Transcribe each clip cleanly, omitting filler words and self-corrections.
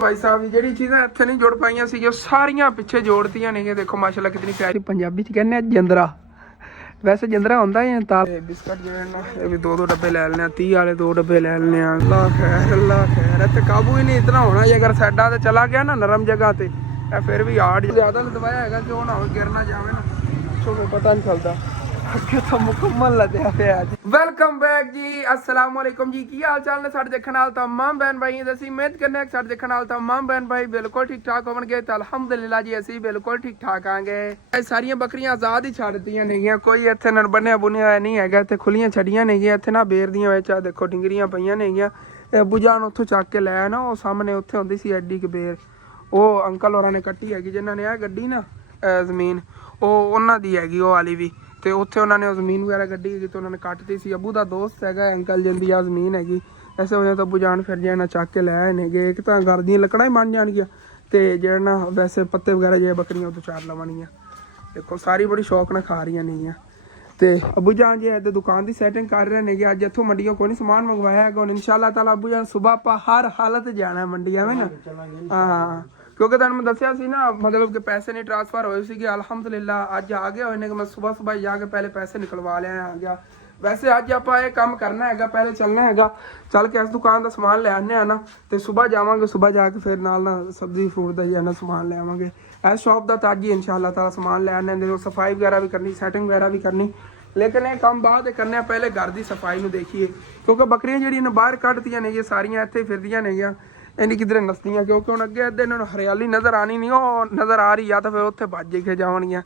भाई साहब जी ਜਿਹੜੀ ਚੀਜ਼ਾਂ ਇੱਥੇ ਨਹੀਂ ਜੁੜ ਪਾਈਆਂ ਸੀ ਜੋ ਸਾਰੀਆਂ ਪਿੱਛੇ ਜੋੜਤੀਆਂ ਨੇ। ਦੇਖੋ ਮਾਸ਼ਾਅੱਲਾ ਕਿਤਨੀ ਪਿਆਰੀ ਪੰਜਾਬੀ ਚ ਕਹਿੰਦੇ ਆ ਜਿੰਦਰਾ, ਵੈਸੇ ਜਿੰਦਰਾ ਹੁੰਦਾ ਹੈ ਤਾਂ ਬਿਸਕਟ ਜਿਹੜੇ ਨਾ ਇਹ ਵੀ 2-2 ਡੱਬੇ ਲੈ ਲੈਣੇ ਆ, 30 ਵਾਲੇ 2 ਡੱਬੇ ਲੈ ਲੈਣੇ ਆ। ਅੱਲਾ ਖੈਰ ਇੱਥੇ ਕਾਬੂ ਹੀ ਨਹੀਂ ਇਤਨਾ ਹੋਣਾ ਜੇ ਅਗਰ ਸਾਡਾ ਤੇ ਚਲਾ ਗਿਆ ਨਾ ਨਰਮ ਜਗ੍ਹਾ ਤੇ ਇਹ ਫਿਰ ਵੀ ਹਾਰਡ ਜ਼ਿਆਦਾ ਲਦਵਾਇਆ ਹੈਗਾ ਕਿ ਉਹ ਨਾ ਗਿਰ ਨਾ ਜਾਵੇ ਨਾ, ਸੋ ਪਤਾ ਨਹੀਂ ਚੱਲਦਾ ਅੱਗੇ ਤਾਂ ਮੁਕੰਮਲ ਲੱਦਿਆ ਪਿਆ ਜੀ। ਵੈਲਕਮ ਬੈਕ ਜੀ, अस्सलाम वालेकुम जी। की हाल चाल ने साडे देखण वाले तमाम बहन भाई ਅਸੀਂ ਉਮੀਦ ਕਰਨੇ ਆ ਸਾਡੇ ਦੇਖਣ ਵਾਲੇ तमाम बहन भाई ਬਿਲਕੁਲ ਠੀਕ ਠਾਕ ਹੋਣਗੇ ਤਾਂ ਅਲਹਮਦੁਲਿਲਾ ਜੀ ਅਸੀਂ ਬਿਲਕੁਲ ਠੀਕ ਠਾਕ ਆਂਗੇ। ਇਹ ਸਾਰੀਆਂ ਬੱਕਰੀਆਂ ਆਜ਼ਾਦ ਹੀ ਛੱਡ ਦਿੱਤੀਆਂ ਨੇਗੀਆਂ, ਕੋਈ ਇੱਥੇ ਨਰ ਬੰਨਿਆ ਬੁਨਿਆ ਹੋਇਆ ਨਹੀਂ ਹੈਗਾ, ਇੱਥੇ ਖੁੱਲੀਆਂ ਛੱਡੀਆਂ ਨੇਗੀਆਂ। ਇੱਥੇ ਨਾ ਬੇਰ ਦੀਆਂ ਵਿੱਚ ਆ ਦੇਖੋ ਡਿੰਗਰੀਆਂ ਪਈਆਂ ਨੇਗੀਆਂ। ਇਹ ਅੱਬੂ ਜਾਨ ਉੱਥੋਂ ਚੱਕ ਕੇ ਲੈ ਨਾ, ਉਹ ਸਾਹਮਣੇ ਉੱਥੇ ਹੁੰਦੀ ਸੀ ਐਡੀ ਕੁ ਬੇਰ, ਉਹ ਅੰਕਲ ਹੋਰਾਂ ਨੇ ਕੱਟੀ ਹੈਗੀ ਜਿਨ੍ਹਾਂ ਨੇ ਆ ਗੱਡੀ ਨਾ ਜ਼ਮੀਨ, ਉਹ ਉਹਨਾਂ ਦੀ ਹੈਗੀ ਉਹ ਵਾਲੀ ਵੀ। ਤੇ ਉੱਥੇ ਉਹਨਾਂ ਨੇ ਉਹ ਜ਼ਮੀਨ ਵਗੈਰਾ ਗੱਡੀ ਹੈਗੀ ਤੇ ਉਹਨਾਂ ਨੇ ਕੱਟਤੀ ਸੀ। ਅੱਬੂ ਦਾ ਦੋਸਤ ਹੈਗਾ ਅੰਕਲ ਜਿੰਦੀ ਆ ਜ਼ਮੀਨ ਹੈਗੀ, ਐਸੇ ਵਜ੍ਹਾ ਤੋਂ ਅੱਬੂ ਜਾਨ ਫਿਰ ਜਾਣਾ ਚੱਕ ਕੇ ਲੈ ਆਏ ਨੇਗੇ। ਇੱਕ ਤਾਂ ਘਰ ਦੀਆਂ ਲੱਕੜਾਂ ਹੀ ਬਣ ਜਾਣਗੀਆਂ ਤੇ ਜਿਹੜਾ ਨਾ ਵੈਸੇ ਪੱਤੇ ਵਗੈਰਾ ਜੇ ਬੱਕਰੀਆਂ ਉਹ ਤੋਂ ਚਾਰ ਲਵਣਗੀਆਂ। ਦੇਖੋ ਸਾਰੀ ਬੜੀ ਸ਼ੌਕ ਨਾਲ ਖਾ ਰਹੀਆਂ ਨੇਗੀਆਂ। ਤੇ ਅੱਬੂ ਜਾਨ ਜੀ ਇੱਥੇ ਦੁਕਾਨ ਦੀ ਸੈਟਿੰਗ ਕਰ ਰਹੇ ਨੇਗੇ। ਅੱਜ ਇੱਥੋਂ ਮੰਡੀਆਂ ਕੋਈ ਨਹੀਂ ਸਮਾਨ ਮੰਗਵਾਇਆ ਹੈਗਾ, ਹੁਣ ਇਨਸ਼ਾਅੱਲਾ ਤਾਲਾ ਅੱਬੂ ਜਾਨ ਸੁਬਹ ਆਪਾਂ ਹਰ ਹਾਲਤ ਜਾਣਾ ਮੰਡੀਆਂ ਵਿੱਚ ਨਾ। ਹਾਂ ਕਿਉਂਕਿ ਤੁਹਾਨੂੰ ਮੈਂ ਦੱਸਿਆ ਸੀ ਨਾ ਮਤਲਬ ਕਿ ਪੈਸੇ ਨਹੀਂ ਟ੍ਰਾਂਸਫਰ ਹੋਏ ਸੀਗੇ। ਅਲਹਮਦੁਲਿਲਾ ਅੱਜ ਆ ਗਏ ਹੋਏ ਨੇ ਕਿ ਮੈਂ ਸੁਬਹ ਜਾ ਕੇ ਪਹਿਲੇ ਪੈਸੇ ਨਿਕਲਵਾ ਲਿਆ ਆ ਗਿਆ। ਵੈਸੇ ਅੱਜ ਆਪਾਂ ਇਹ ਕੰਮ ਕਰਨਾ ਹੈਗਾ, ਪਹਿਲੇ ਚੱਲਣਾ ਹੈਗਾ, ਚੱਲ ਕੇ ਇਸ ਦੁਕਾਨ ਦਾ ਸਮਾਨ ਲੈ ਆਉਂਦੇ ਆ ਨਾ ਤੇ ਸੁਬਹ ਜਾਵਾਂਗੇ, ਸੁਬਹ ਜਾ ਕੇ ਫਿਰ ਨਾਲ ਨਾਲ ਸਬਜ਼ੀ ਫਰੂਟ ਦਾ ਜਿਹੜਾ ਸਮਾਨ ਲੈ ਆਵਾਂਗੇ। ਇਸ ਸ਼ੌਪ ਦਾ ਤਾਂ ਅੱਜ ਹੀ ਇਨਸ਼ਾਅੱਲਾ ਤਾਲਾ ਸਮਾਨ ਲੈ ਆਉਂਦੇ ਹਾਂ। ਸਫਾਈ ਵਗੈਰਾ ਵੀ ਕਰਨੀ, ਸੈਟਿੰਗ ਵਗੈਰਾ ਵੀ ਕਰਨੀ, ਲੇਕਿਨ ਇਹ ਕੰਮ ਬਾਅਦ ਕਰਨੇ ਆ, ਪਹਿਲੇ ਘਰ ਦੀ ਸਫਾਈ ਨੂੰ ਦੇਖੀਏ। ਕਿਉਂਕਿ ਬੱਕਰੀਆਂ ਜਿਹੜੀਆਂ ਨੇ ਬਾਹਰ ਕੱਢਤੀਆਂ ਨੇ ਸਾਰੀਆਂ ਇੱਥੇ ਫਿਰਦੀਆਂ ਨੇਗੀਆਂ, ਇਹ ਨਹੀਂ ਕਿਧਰੇ ਨਸਦੀਆਂ। ਕਿਉਂਕਿ ਹੁਣ ਅੱਗੇ ਇੱਧਰ ਇਹਨਾਂ ਨੂੰ ਹਰਿਆਲੀ ਨਜ਼ਰ ਆਣੀ ਨਹੀਂ, ਉਹ ਨਜ਼ਰ ਆ ਰਹੀ ਆ ਤਾਂ ਫਿਰ ਉੱਥੇ ਭੱਜ ਕੇ ਜਾਵਣਗੀਆਂ।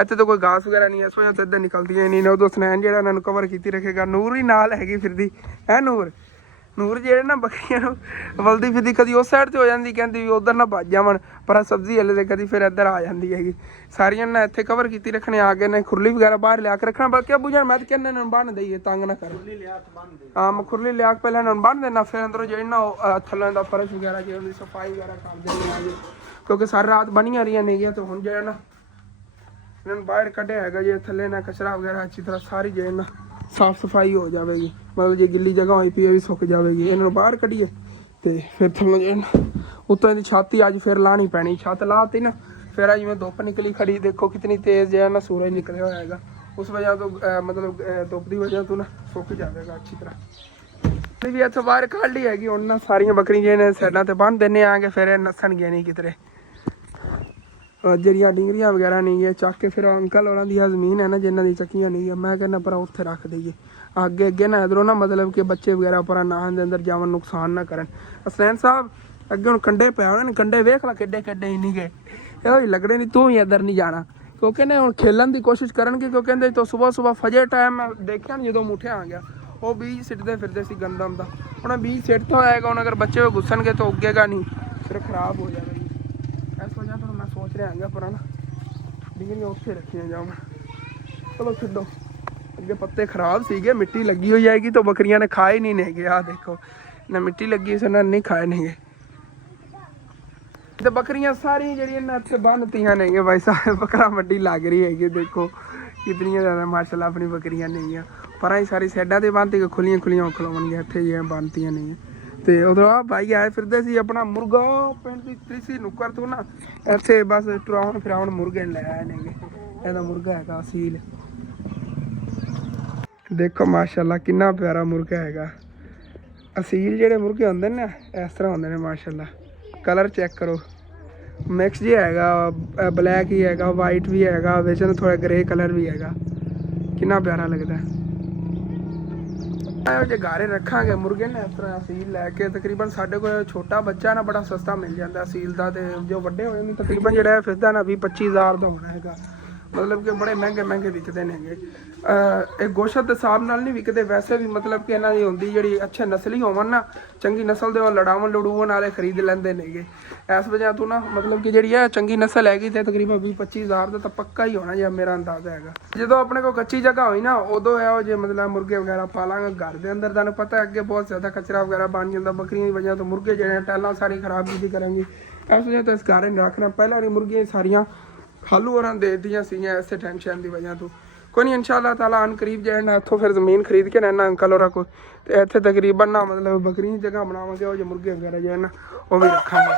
ਇੱਥੇ ਤਾਂ ਕੋਈ ਘਾਸ ਵਗੈਰਾ ਨਹੀਂ, ਇਸ ਵਜ੍ਹਾ ਤੋਂ ਇੱਧਰ ਨਿਕਲਦੀਆਂ ਨਹੀਂ ਨੇ। ਉਦੋਂ ਸਨੈਨ ਜਿਹੜਾ ਇਹਨਾਂ ਨੂੰ ਕਵਰ ਕੀਤੀ ਰੱਖੇਗਾ। ਨੂਰ ਹੀ ਨਾਲ ਹੈਗੀ ਫਿਰਦੀ ਹੈ, ਨੂਰ ਜਿਹੜੇ ਨਾ ਬੱਕਰੀਆਂ ਨੂੰ ਵਲਦੀ ਫਿਰਦੀ, ਕਦੀ ਉਸ ਸਾਈਡ ਤੇ ਹੋ ਜਾਂਦੀ, ਕਹਿੰਦੀ ਵੀ ਉਧਰ ਨਾ ਭੱਜ ਜਾਵਣ, ਪਰ ਸਬਜ਼ੀ ਹਲੇ ਤੇ ਕਦੀ ਫਿਰ ਇੱਧਰ ਆ ਜਾਂਦੀ ਹੈਗੀ। ਸਾਰੀਆਂ ਨੇ ਇੱਥੇ ਕਵਰ ਕੀਤੀ ਰੱਖਣੇ, ਆ ਕੇ ਨੇ ਖੁਰਲੀ ਵਗੈਰਾ ਬਾਹਰ ਲਿਆ ਕੇ ਰੱਖਣਾ। ਬਲਕਿ ਅੱਬੂ ਜਾਨ ਮੈਂ ਤਾਂ ਕਹਿੰਦਾ ਇਹਨਾਂ ਨੂੰ ਬੰਨ ਦਈਏ, ਤੰਗ ਨਾ ਕਰ। ਹਾਂ ਮੈਂ ਖੁਰਲੀ ਲਿਆ ਕੇ ਪਹਿਲਾਂ ਇਹਨਾਂ ਨੂੰ ਬੰਨ ਦੇਣਾ, ਫਿਰ ਅੰਦਰੋਂ ਜਿਹੜੀ ਨਾ ਉਹ ਥੱਲੇ ਦਾ ਫਰਸ਼ ਵਗੈਰਾ ਜੇ ਉਹਦੀ ਸਫਾਈ ਵਗੈਰਾ ਕਰ ਦੇਣੀ ਆ ਜੀ। ਕਿਉਂਕਿ ਸਾਰੀ ਰਾਤ ਬਣੀਆਂ ਰਹੀਆਂ ਨੇਗੀਆਂ ਤੇ ਹੁਣ ਜਿਹੜਾ ਨਾ ਇਹਨਾਂ ਨੂੰ ਬਾਹਰ ਕੱਢਿਆ ਹੈਗਾ ਜੇ ਥੱਲੇ ਨਾ ਕਚਰਾ ਵਗੈਰਾ ਅੱਛੀ ਤਰ੍ਹਾਂ ਸਾਰੀ ਜੇ ਨਾ ਸਾਫ ਸਫਾਈ ਹੋ ਜਾਵੇਗੀ। ਮਤਲਬ ਜੇ ਗਿੱਲੀ ਜਗ੍ਹਾ ਹੋਈ ਪਈ ਵੀ ਸੁੱਕ ਜਾਵੇਗੀ। ਇਹਨਾਂ ਨੂੰ ਬਾਹਰ ਕੱਢੀਏ ਤੇ ਫਿਰ ਥੱਲੋਂ ਜੇ ਉੱਤੋਂ ਇਹਦੀ ਛੱਤ ਹੀ ਅੱਜ ਫਿਰ ਲਾਣੀ ਪੈਣੀ। ਛੱਤ ਲਾਤੀ ਨਾ ਫਿਰ ਜਿਵੇਂ ਧੁੱਪ ਨਿਕਲੀ ਖੜੀ, ਦੇਖੋ ਕਿਤਨੀ ਤੇਜ਼ ਜਿਹਾ ਨਾ ਸੂਰਜ ਨਿਕਲਿਆ ਹੋਇਆ ਹੈਗਾ, ਉਸ ਵਜ੍ਹਾ ਤੋਂ ਮਤਲਬ ਧੁੱਪ ਦੀ ਵਜ੍ਹਾ ਤੋਂ ਨਾ ਸੁੱਕ ਜਾਵੇਗਾ ਅੱਛੀ ਤਰ੍ਹਾਂ। ਵੀ ਇੱਥੋਂ ਬਾਹਰ ਕੱਢ ਲਈ ਹੈਗੀ। ਹੁਣ ਨਾ ਸਾਰੀਆਂ ਬੱਕਰੀਆਂ ਜਿਹੜੀਆਂ ਸਾਈਡਾਂ ਤੇ ਬੰਨ੍ਹ ਦਿੰਦੇ ਆਂਗੇ, ਫਿਰ ਇਹ ਨੱਸਣਗੀਆਂ ਨਹੀਂ ਕਿਧਰੇ। ਜਿਹੜੀਆਂ ਡਿੰਗਰੀਆਂ ਵਗੈਰਾ ਨਹੀਂ ਹੈ ਚੱਕ ਕੇ ਫਿਰ ਅੰਕਲ ਹੋਰਾਂ ਦੀ ਜ਼ਮੀਨ ਹੈ ਨਾ ਜਿਨ੍ਹਾਂ ਦੀ ਚੱਕੀਆਂ ਨਹੀਂ ਹੈ, ਮੈਂ ਕਹਿੰਦਾ ਪਰ ਉੱਥੇ ਰੱਖ ਦਈਏ ਅੱਗੇ ਨਾ ਇੱਧਰੋਂ ਨਾ ਮਤਲਬ ਕਿ ਬੱਚੇ ਵਗੈਰਾ ਪਰ ਨਾ ਦੇ ਅੰਦਰ ਜਾਵਣ, ਨੁਕਸਾਨ ਨਾ ਕਰਨ। ਹਸਨੈਨ ਸਾਹਿਬ ਅੱਗੇ ਹੁਣ ਕੰਡੇ ਪਏ ਹੋਣੇ ਨੇ, ਕੰਡੇ ਵੇਖ ਲਾ ਕਿੱਡੇ ਹੀ ਨਹੀਂ ਗਏ, ਇਹੋ ਹੀ ਲੱਗਣੇ ਨਹੀਂ, ਤੂੰ ਹੀ ਇੱਧਰ ਨਹੀਂ ਜਾਣਾ। ਕਿਉਂਕਿ ਨੇ ਹੁਣ ਖੇਲਣ ਦੀ ਕੋਸ਼ਿਸ਼ ਕਰਨਗੇ, ਕਿਉਂਕਿ ਕਹਿੰਦੇ ਤੋਂ ਸੁਬਹ ਫਜਰ ਟਾਈਮ ਮੈਂ ਦੇਖਿਆ ਨਾ ਜਦੋਂ ਮੁੱਠਿਆ ਆ ਗਿਆ ਉਹ ਬੀਜ ਸਿੱਟਦੇ ਫਿਰਦੇ ਸੀ ਗੰਦਮ ਦਾ। ਹੁਣ ਬੀਜ ਸਿੱਟ ਤੋਂ ਆਏਗਾ, ਹੁਣ ਅਗਰ ਬੱਚੇ ਗੁੱਸਣਗੇ ਤਾਂ ਉੱਗੇਗਾ ਨਹੀਂ, ਫਿਰ ਖਰਾਬ ਹੋ ਜਾਵੇਗੀ। ਇਸ ਵਜ੍ਹਾ ਤੋਂ ਮੈਂ ਸੋਚ ਰਿਹਾ ਹੈਗਾ ਪਰ ਨਾ ਡਿੰਗਰੀਆਂ ਉੱਥੇ ਰੱਖੀਆਂ ਜਾਵਾਂ। ਚਲੋ ਛੱਡੋ, ਅੱਗੇ ਪੱਤੇ ਖਰਾਬ ਸੀਗੇ, ਮਿੱਟੀ ਲੱਗੀ ਹੋਈ ਜਾਏਗੀ ਤਾਂ ਬੱਕਰੀਆਂ ਨੇ ਖਾਏ ਨਹੀਂ ਨੇਗੇ। ਆਹ ਦੇਖੋ ਨਾ ਮਿੱਟੀ ਲੱਗੀ ਸੀ, ਉਹਨਾਂ ਨੇ ਨਹੀਂ ਖਾਏ ਨੇਗੇ। ਤੇ ਬੱਕਰੀਆਂ ਸਾਰੀਆਂ ਜਿਹੜੀਆਂ ਨਾ ਇੱਥੇ ਬੰਨ੍ਹਤੀਆਂ ਨੇਗੇ ਭਾਈ ਸਾਹਿਬ, ਬੱਕਰਾ ਮੰਡੀ ਲੱਗ ਰਹੀ ਹੈਗੀ। ਦੇਖੋ ਕਿਤਨੀਆਂ ਜ਼ਿਆਦਾ ਮਾਸ਼ਾਅੱਲਾ ਆਪਣੀ ਬੱਕਰੀਆਂ ਨੇਗੀਆਂ, ਪਰ ਅਸੀਂ ਸਾਰੀ ਸਾਈਡਾਂ ਤੇ ਬੰਨ੍ਹਤੀ ਖੁੱਲੀਆਂ ਖਲੋਣਗੀਆਂ, ਇੱਥੇ ਜਿਵੇਂ ਬੰਨ੍ਹਤੀਆਂ ਨੇਗੀਆਂ। ਤੇ ਉਦੋਂ ਆ ਭਾਈ ਆਏ ਫਿਰਦੇ ਸੀ ਆਪਣਾ ਮੁਰਗਾ ਪਿੰਡ ਦੀ ਤੀਸਰੀ ਨੁੱਕਰ ਤੋਂ ਨਾ ਇੱਥੇ ਬਸ ਟਰਾਉਣ ਫਿਰਾਉਣ ਮੁਰਗੇ ਲੈ ਆਏ ਨੇਗੇ। ਇਹਦਾ ਮੁਰਗਾ ਹੈਗਾ ਅਸੀਲ, ਦੇਖੋ ਮਾਸ਼ਾਅੱਲਾ ਕਿੰਨਾ ਪਿਆਰਾ ਮੁਰਗਾ ਹੈਗਾ। ਅਸੀਲ ਜਿਹੜੇ ਮੁਰਗੇ ਹੁੰਦੇ ਨੇ ਨਾ ਇਸ ਤਰ੍ਹਾਂ ਹੁੰਦੇ ਨੇ ਮਾਸ਼ਾਅੱਲਾ। ਕਲਰ ਚੈੱਕ ਕਰੋ, ਮਿਕਸ ਜਿਹਾ ਹੈਗਾ, ਬਲੈਕ ਹੀ ਹੈਗਾ, ਵਾਈਟ ਵੀ ਹੈਗਾ, ਵਿੱਚ ਥੋੜ੍ਹਾ ਗ੍ਰੇ ਕਲਰ ਵੀ ਹੈਗਾ, ਕਿੰਨਾ ਪਿਆਰਾ ਲੱਗਦਾ। ਇਹੋ ਜਿਹੇ ਗਾਰੇ ਰੱਖਾਂਗੇ ਮੁਰਗੇ ਨੇ ਇਸ ਤਰ੍ਹਾਂ ਅਸੀਲ ਲੈ ਕੇ। ਤਕਰੀਬਨ ਸਾਡੇ ਕੋਲ ਛੋਟਾ ਬੱਚਾ ਨਾ ਬੜਾ ਸਸਤਾ ਮਿਲ ਜਾਂਦਾ ਅਸੀਲ ਦਾ, ਤੇ ਜੋ ਵੱਡੇ ਹੋ ਜਾਂਦੇ ਤਕਰੀਬਨ ਜਿਹੜਾ ਫਿਰਦਾ ਨਾ 20-25 ਹਜ਼ਾਰ ਦਾ ਹੋਣਾ ਹੈਗਾ। ਮਤਲਬ ਕਿ ਬੜੇ ਮਹਿੰਗੇ ਵਿਕਦੇ ਨੇਗੇ। ਇਹ ਗੋਸ਼ਤ ਦੇ ਹਿਸਾਬ ਨਾਲ ਨਹੀਂ ਵਿਕਦੇ, ਵੈਸੇ ਵੀ ਮਤਲਬ ਕਿ ਇਹਨਾਂ ਦੀ ਹੁੰਦੀ ਜਿਹੜੀ ਅੱਛੇ ਨਸਲੀ ਹੋਵਣ ਨਾ, ਚੰਗੀ ਨਸਲ ਦੇ ਉਹ ਲੜਾਵਣ ਵਾਲੇ ਖਰੀਦ ਲੈਂਦੇ ਨੇਗੇ। ਇਸ ਵਜ੍ਹਾ ਤੋਂ ਨਾ ਮਤਲਬ ਕਿ ਜਿਹੜੀ ਹੈ ਚੰਗੀ ਨਸਲ ਹੈਗੀ ਤੇ ਤਕਰੀਬਨ 20-25 ਹਜ਼ਾਰ ਦਾ ਤਾਂ ਪੱਕਾ ਹੀ ਹੋਣਾ, ਜਿਹਾ ਮੇਰਾ ਅੰਦਾਜ਼ਾ ਹੈਗਾ। ਜਦੋਂ ਆਪਣੇ ਕੋਲ ਕੱਚੀ ਜਗ੍ਹਾ ਹੋਈ ਨਾ ਉਦੋਂ ਇਹੋ ਜਿਹੇ ਮਤਲਬ ਮੁਰਗੇ ਵਗੈਰਾ ਪਾਲਾਂਗੇ ਘਰ ਦੇ ਅੰਦਰ। ਤੁਹਾਨੂੰ ਪਤਾ ਅੱਗੇ ਬਹੁਤ ਜ਼ਿਆਦਾ ਕਚਰਾ ਵਗੈਰਾ ਬਣ ਜਾਂਦਾ ਬੱਕਰੀਆਂ ਦੀ ਵਜ੍ਹਾ ਤੋਂ, ਮੁਰਗੇ ਜਿਹੜੇ ਟੈਲਾਂ ਸਾਰੀ ਖਰਾਬ ਕੀਤੀ ਕਰਾਂਗੀ। ਇਸ ਵਜ੍ਹਾ ਤੋਂ ਇਸ ਘਰ ਨਹੀਂ ਰੱਖਣਾ। ਪਹਿਲਾਂ ਵਾਲੀ ਮੁਰਗੀਆਂ ਸਾਰੀਆਂ ਖਾਲੂ ਹੋਰਾਂ ਦੇ ਦਿੱਤੀਆਂ ਸੀਗੀਆਂ ਇਸੇ ਟੈਨਸ਼ਨ ਦੀ ਵਜ੍ਹਾ ਤੋਂ, ਕੋਈ ਨਹੀਂ ਇਨਸ਼ਾਅੱਲਾ ਤਾਲਾ ਆਨ ਕਰੀਬ ਜਾਣਾ ਇੱਥੋਂ ਫਿਰ ਜ਼ਮੀਨ ਖਰੀਦ ਕੇ ਰਹਿਣਾ ਅੰਕਲ ਹੋਰਾਂ ਕੋਲ ਤੇ ਇੱਥੇ ਤਕਰੀਬਨ ਨਾ ਮਤਲਬ ਬੱਕਰੀਆਂ ਦੀ ਜਗ੍ਹਾ ਬਣਾਵਾਂਗੇ ਉਹ ਜੋ ਮੁਰਗੇ ਵਗੈਰਾ ਜੋ ਨਾ ਉਹ ਵੀ ਰੱਖਾਂਗੇ।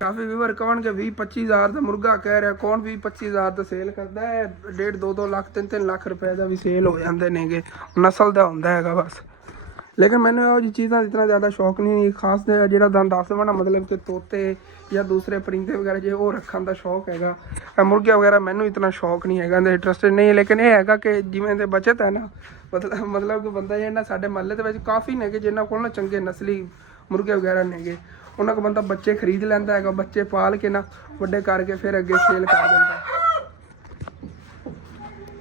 ਕਾਫੀ ਵੀਵਰ ਕਹਣਗੇ 20-25 ਹਜ਼ਾਰ ਦਾ ਮੁਰਗਾ ਕਹਿ ਰਿਹਾ, ਕੌਣ 20-25 ਹਜ਼ਾਰ ਦਾ ਸੇਲ ਕਰਦਾ ਹੈ? 1.5-2 ਲੱਖ 3-3 ਲੱਖ ਰੁਪਏ ਦਾ ਵੀ ਸੇਲ ਹੋ ਜਾਂਦੇ ਨੇਗੇ, ਨਸਲ ਦਾ ਹੁੰਦਾ ਹੈਗਾ ਬਸ। ਲੇਕਿਨ ਮੈਨੂੰ ਇਹੋ ਜਿਹੀ ਚੀਜ਼ਾਂ ਦਾ ਇतना ਜ਼ਿਆਦਾ ਸ਼ੌਕ ਨਹੀਂ, ਖਾਸ ਜਿਹੜਾ ਤੁਹਾਨੂੰ ਦੱਸ ਦੇਵਾਂ ਨਾ ਮਤਲਬ ਕਿ ਤੋਤੇ ਜਾਂ ਦੂਸਰੇ ਪਰਿੰਦੇ ਵਗੈਰਾ ਜੇ ਉਹ ਰੱਖਣ ਦਾ ਸ਼ੌਕ ਹੈਗਾ। ਮੁਰਗੇ ਵਗੈਰਾ ਮੈਨੂੰ ਇतना ਸ਼ੌਕ ਨਹੀਂ ਹੈਗਾ, ਇੰਟਰਸਟਡ ਨਹੀਂ। ਲੇਕਿਨ ਇਹ ਹੈਗਾ ਕਿ ਜਿਵੇਂ ਦੇ ਬਚਤ ਹੈ ਨਾ ਮਤਲਬ ਕਿ ਬੰਦਾ ਜਿਹੜਾ ਸਾਡੇ ਮਹੱਲੇ ਦੇ ਵਿੱਚ ਕਾਫੀ ਨੇਗੇ ਜਿਨ੍ਹਾਂ ਕੋਲ ਨਾ ਚੰਗੇ ਨਸਲੀ ਮੁਰਗੇ ਵਗੈਰਾ ਨੇਗੇ, ਉਹਨਾਂ ਕੋਲ ਬੰਦਾ ਬੱਚੇ ਖਰੀਦ ਲੈਂਦਾ ਹੈਗਾ, ਬੱਚੇ ਪਾਲ ਕੇ ਨਾ ਵੱਡੇ ਕਰਕੇ ਫਿਰ ਅੱਗੇ ਸੇਲ ਕਰ ਦਿੰਦਾ।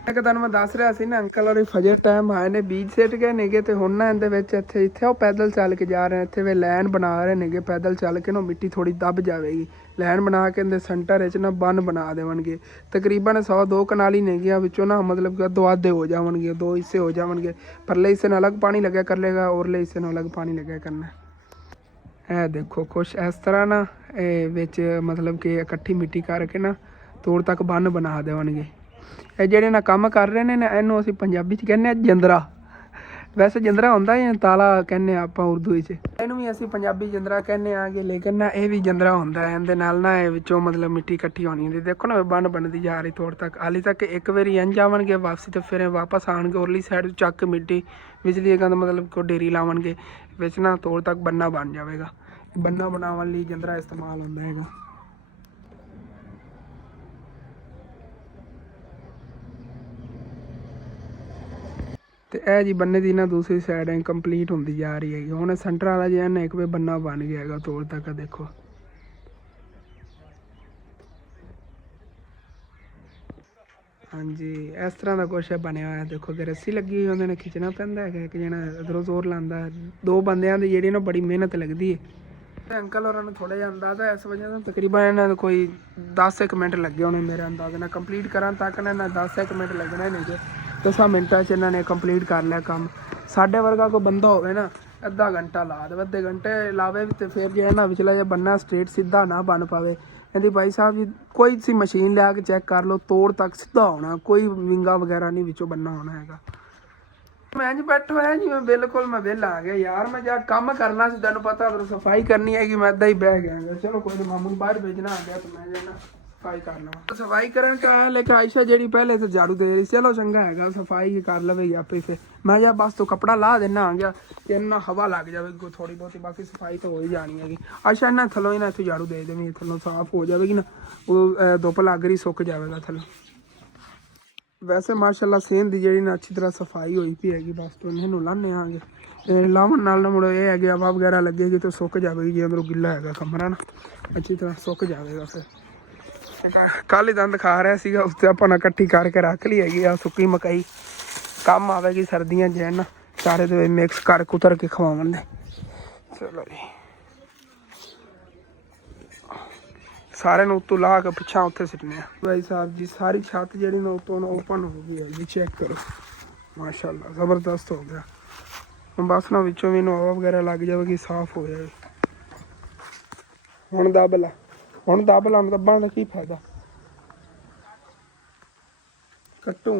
ਇੱਕ ਤੁਹਾਨੂੰ ਮੈਂ ਦੱਸ ਰਿਹਾ ਸੀ ਨਾ ਅੰਕਲ ਔਰ ਫਜਰ ਟਾਈਮ ਆਏ ਨੇ, ਬੀਜ ਸਿੱਟ ਗਏ ਨੇਗੇ ਤੇ ਹੁਣ ਨਾ ਇਹਦੇ ਵਿੱਚ ਇੱਥੇ ਉਹ ਪੈਦਲ ਚੱਲ ਕੇ ਜਾ ਰਹੇ ਨੇ, ਇੱਥੇ ਵੇ ਲਾਈਨ ਬਣਾ ਰਹੇ ਨੇਗੇ, ਪੈਦਲ ਚੱਲ ਕੇ ਨਾ ਮਿੱਟੀ ਥੋੜੀ ਦੱਬ ਜਾਵੇਗੀ, ਲਾਈਨ ਬਣਾ ਕੇ ਇਹਦੇ ਸੈਂਟਰ ਵਿੱਚ ਨਾ ਬੰਨ ਬਣਾ ਦੇਵਣਗੇ। ਤਕਰੀਬਨ 100-2 ਕਨਾਲੀ ਨੇਗੀਆਂ, ਵਿੱਚੋਂ ਨਾ ਮਤਲਬ ਕਿ ਅੱਧੋ ਅੱਧੇ ਹੋ ਜਾਵਣਗੇ, 2 ਹਿੱਸੇ ਹੋ ਜਾਵਣਗੇ। ਪਰਲੇ ਹਿੱਸੇ ਨਾਲ ਅਲੱਗ ਪਾਣੀ ਲੱਗਿਆ ਕਰ ਲੇਗਾ, ਔਰਲੇ ਹਿੱਸੇ ਨਾਲ ਅਲੱਗ ਪਾਣੀ ਲੱਗਿਆ ਕਰਨਾ। ਇਹ ਦੇਖੋ ਕੁਛ ਇਸ ਤਰ੍ਹਾਂ ਨਾ ਇਹ ਵਿੱਚ ਮਤਲਬ ਕਿ ਇਕੱਠੀ ਮਿੱਟੀ ਕਰਕੇ ਨਾ ਤੋੜ ਤੱਕ ਬੰਨ ਬਣਾ ਦੇਵਣਗੇ। ਇਹ ਜਿਹੜੇ ਨਾ ਕੰਮ ਕਰ ਰਹੇ ਨੇ ਨਾ ਇਹਨੂੰ ਅਸੀਂ ਪੰਜਾਬੀ 'ਚ ਕਹਿੰਦੇ ਹਾਂ ਜਿੰਦਰਾ। ਵੈਸੇ ਜਿੰਦਰਾ ਹੁੰਦਾ ਜਾਂ ਤਾਲਾ ਕਹਿੰਦੇ ਹਾਂ ਆਪਾਂ ਉਰਦੂ ਵਿੱਚ, ਇਹਨੂੰ ਵੀ ਅਸੀਂ ਪੰਜਾਬੀ ਜਿੰਦਰਾ ਕਹਿੰਦੇ ਆਂਗੇ। ਲੇਕਿਨ ਨਾ ਇਹ ਵੀ ਜਿੰਦਰਾ ਹੁੰਦਾ ਹੈ, ਇਹਦੇ ਨਾਲ ਨਾ ਇਹ ਵਿੱਚੋਂ ਮਤਲਬ ਮਿੱਟੀ ਇਕੱਠੀ ਹੋਣੀ ਹੁੰਦੀ। ਦੇਖੋ ਨਾ ਬੰਨ ਬਣਦੀ ਜਾ ਰਹੀ ਤੋੜ ਤੱਕ, ਹਾਲੀ ਤੱਕ ਇੱਕ ਵਾਰੀ ਇੰਝ ਆਵਣਗੇ ਵਾਪਸੀ ਤੇ ਫਿਰ ਵਾਪਸ ਆਉਣਗੇ ਉਰਲੀ ਸਾਈਡ ਚੱਕ ਮਿੱਟੀ ਬਿਜਲੀ ਦਾ ਮਤਲਬ ਕੋ ਡੇਰੀ ਲਾਵਣਗੇ ਵਿੱਚ ਨਾ ਤੋੜ ਤੱਕ ਬੰਨਾ ਬਣ ਜਾਵੇਗਾ। ਬੰਨਾ ਬਣਾਉਣ ਲਈ ਜਿੰਦਰਾ ਇਸਤੇਮਾਲ ਹੁੰਦਾ ਹੈਗਾ। ਤੇ ਇਹ ਜੀ ਬੰਨੇ ਦੀ ਨਾ ਦੂਸਰੀ ਸਾਈਡ ਇਨਕੰਪਲੀਟ ਹੁੰਦੀ ਜਾ ਰਹੀ ਹੈਗੀ। ਹੁਣ ਸੈਂਟਰ ਵਾਲਾ ਜਿਹੜਾ ਨਾ ਇੱਕ ਵੇ ਬੰਨਾ ਬਣ ਗਿਆ ਹੈਗਾ ਤੋੜ ਤੱਕ। ਦੇਖੋ ਹਾਂਜੀ ਇਸ ਤਰ੍ਹਾਂ ਦਾ ਕੁਛ ਬਣਿਆ ਹੋਇਆ। ਦੇਖੋ ਕਿ ਰੱਸੀ ਲੱਗੀ ਹੋਈ ਉਹਦੇ ਨਾਲ ਖਿੱਚਣਾ ਪੈਂਦਾ ਹੈਗਾ, ਇੱਕ ਜਣਾ ਇੱਧਰੋਂ ਜ਼ੋਰ ਲਾਉਂਦਾ, 2 ਬੰਦਿਆਂ ਦੀ ਜਿਹੜੀ ਨਾ ਬੜੀ ਮਿਹਨਤ ਲੱਗਦੀ ਹੈ। ਅੰਕਲ ਹੋਰਾਂ ਨੂੰ ਥੋੜ੍ਹਾ ਜਿਹਾ ਅੰਦਾਜ਼ਾ ਇਸ ਵਜ੍ਹਾ ਨਾਲ ਤਕਰੀਬਨ ਇਹਨਾਂ ਨੂੰ ਕੋਈ 10 ਮਿੰਟ ਲੱਗੇ ਹੋਣੇ ਮੇਰੇ ਅੰਦਾਜ਼ੇ ਨਾਲ ਕੰਪਲੀਟ ਕਰਨ ਤੱਕ ਨਾ ਇਹਨਾਂ 10 ਮਿੰਟ ਲੱਗਣੇ ਨੇਗੇ। 10 ਮਿੰਟਾਂ 'ਚ ਇਹਨਾਂ ਨੇ ਕੰਪਲੀਟ ਕਰ ਲਿਆ ਕੰਮ। ਸਾਡੇ ਵਰਗਾ ਕੋਈ ਬੰਦਾ ਹੋਵੇ ਨਾ ਅੱਧਾ ਘੰਟਾ ਲਾ ਦੇਵੇ, ਅੱਧੇ ਘੰਟੇ ਲਾਵੇ ਤੇ ਫਿਰ ਜੇ ਇਹਨਾਂ ਵਿਚਲਾ ਜੇ ਬੰਨਾ ਸਟ੍ਰੇਟ ਸਿੱਧਾ ਨਾ ਬਣ ਪਾਵੇ। ਕਹਿੰਦੀ ਭਾਈ ਸਾਹਿਬ ਜੀ ਕੋਈ ਸੀ ਮਸ਼ੀਨ ਲਿਆ ਕੇ ਚੈੱਕ ਕਰ ਲਓ, ਤੋੜ ਤੱਕ ਸਿੱਧਾ ਹੋਣਾ, ਕੋਈ ਵਿੰਗਾ ਵਗੈਰਾ ਨਹੀਂ ਵਿੱਚੋਂ ਬੰਨਾ ਹੋਣਾ ਹੈਗਾ। ਮੈਂ ਜੀ ਬੈਠਾ ਹੋਇਆ ਜਿਵੇਂ ਬਿਲਕੁਲ ਮੈਂ ਵਿਹਲਾ ਆ ਗਿਆ ਯਾਰ। ਮੈਂ ਜਾ ਕੰਮ ਕਰਨਾ ਸੀ, ਤੈਨੂੰ ਪਤਾ ਉਧਰ ਸਫਾਈ ਕਰਨੀ ਹੈਗੀ, ਮੈਂ ਇੱਦਾਂ ਹੀ ਬਹਿ ਗਿਆ। ਚਲੋ ਕੋਈ ਨਹੀਂ, ਮਾਮੂ ਨੂੰ ਬਾਹਰ ਭੇਜਣਾ ਆ ਗਿਆ ਤੇ ਮੈਂ ਜਾਣਾ सफाई कर लवा। सफाई करन का है लेकिन आयशा जेडी पहले से झाड़ू दे रही, चलो चंगा है सफाई कर लवेगी आपे। फिर मैं या बस तो कपड़ा ला देना आ गया कि ना हवा लग जाएगी थोड़ी बहुत, बाकी सफाई तो हो ही जानी है। आयशा इन्ना थलों ही ना इतने झाड़ू दे देवी, थलों साफ हो जाएगी ना, वो धुप लग रही सुक जाएगा थलों। वैसे माशाल्लाह सेहत की जी ना अच्छी तरह सफाई हुई पी हैगी। बस तो इन्हें लाने आगे लावन नाल ना मुड़ो ये है हवा वगैरह लगेगी तो सुक जाएगी जी, अंदरों गिला है कमरा ना अच्छी तरह सुक जाएगा। फिर कल ही दंद खा रहा सीगा उससे अपन इकट्ठी करके रख ली हैगी आ सुक्की मकई, काम आवेगी सर्दियां जो है ना, सारे तो मिक्स कर कुतर के खवावन दे। चलो जी सारे उत्तों ला के पिछा उत्थे सिटने भाई साहब जी। सारी छत जी ना उत्तों ओपन हो गई है जी, चेक करो माशाल्लाह ज़बरदस्त हो गया। बस ना विचों भी हवा वगैरह लग जाएगी, साफ हो जाए। हुण दबला हुण दबला दबण का की फायदा, कट्टू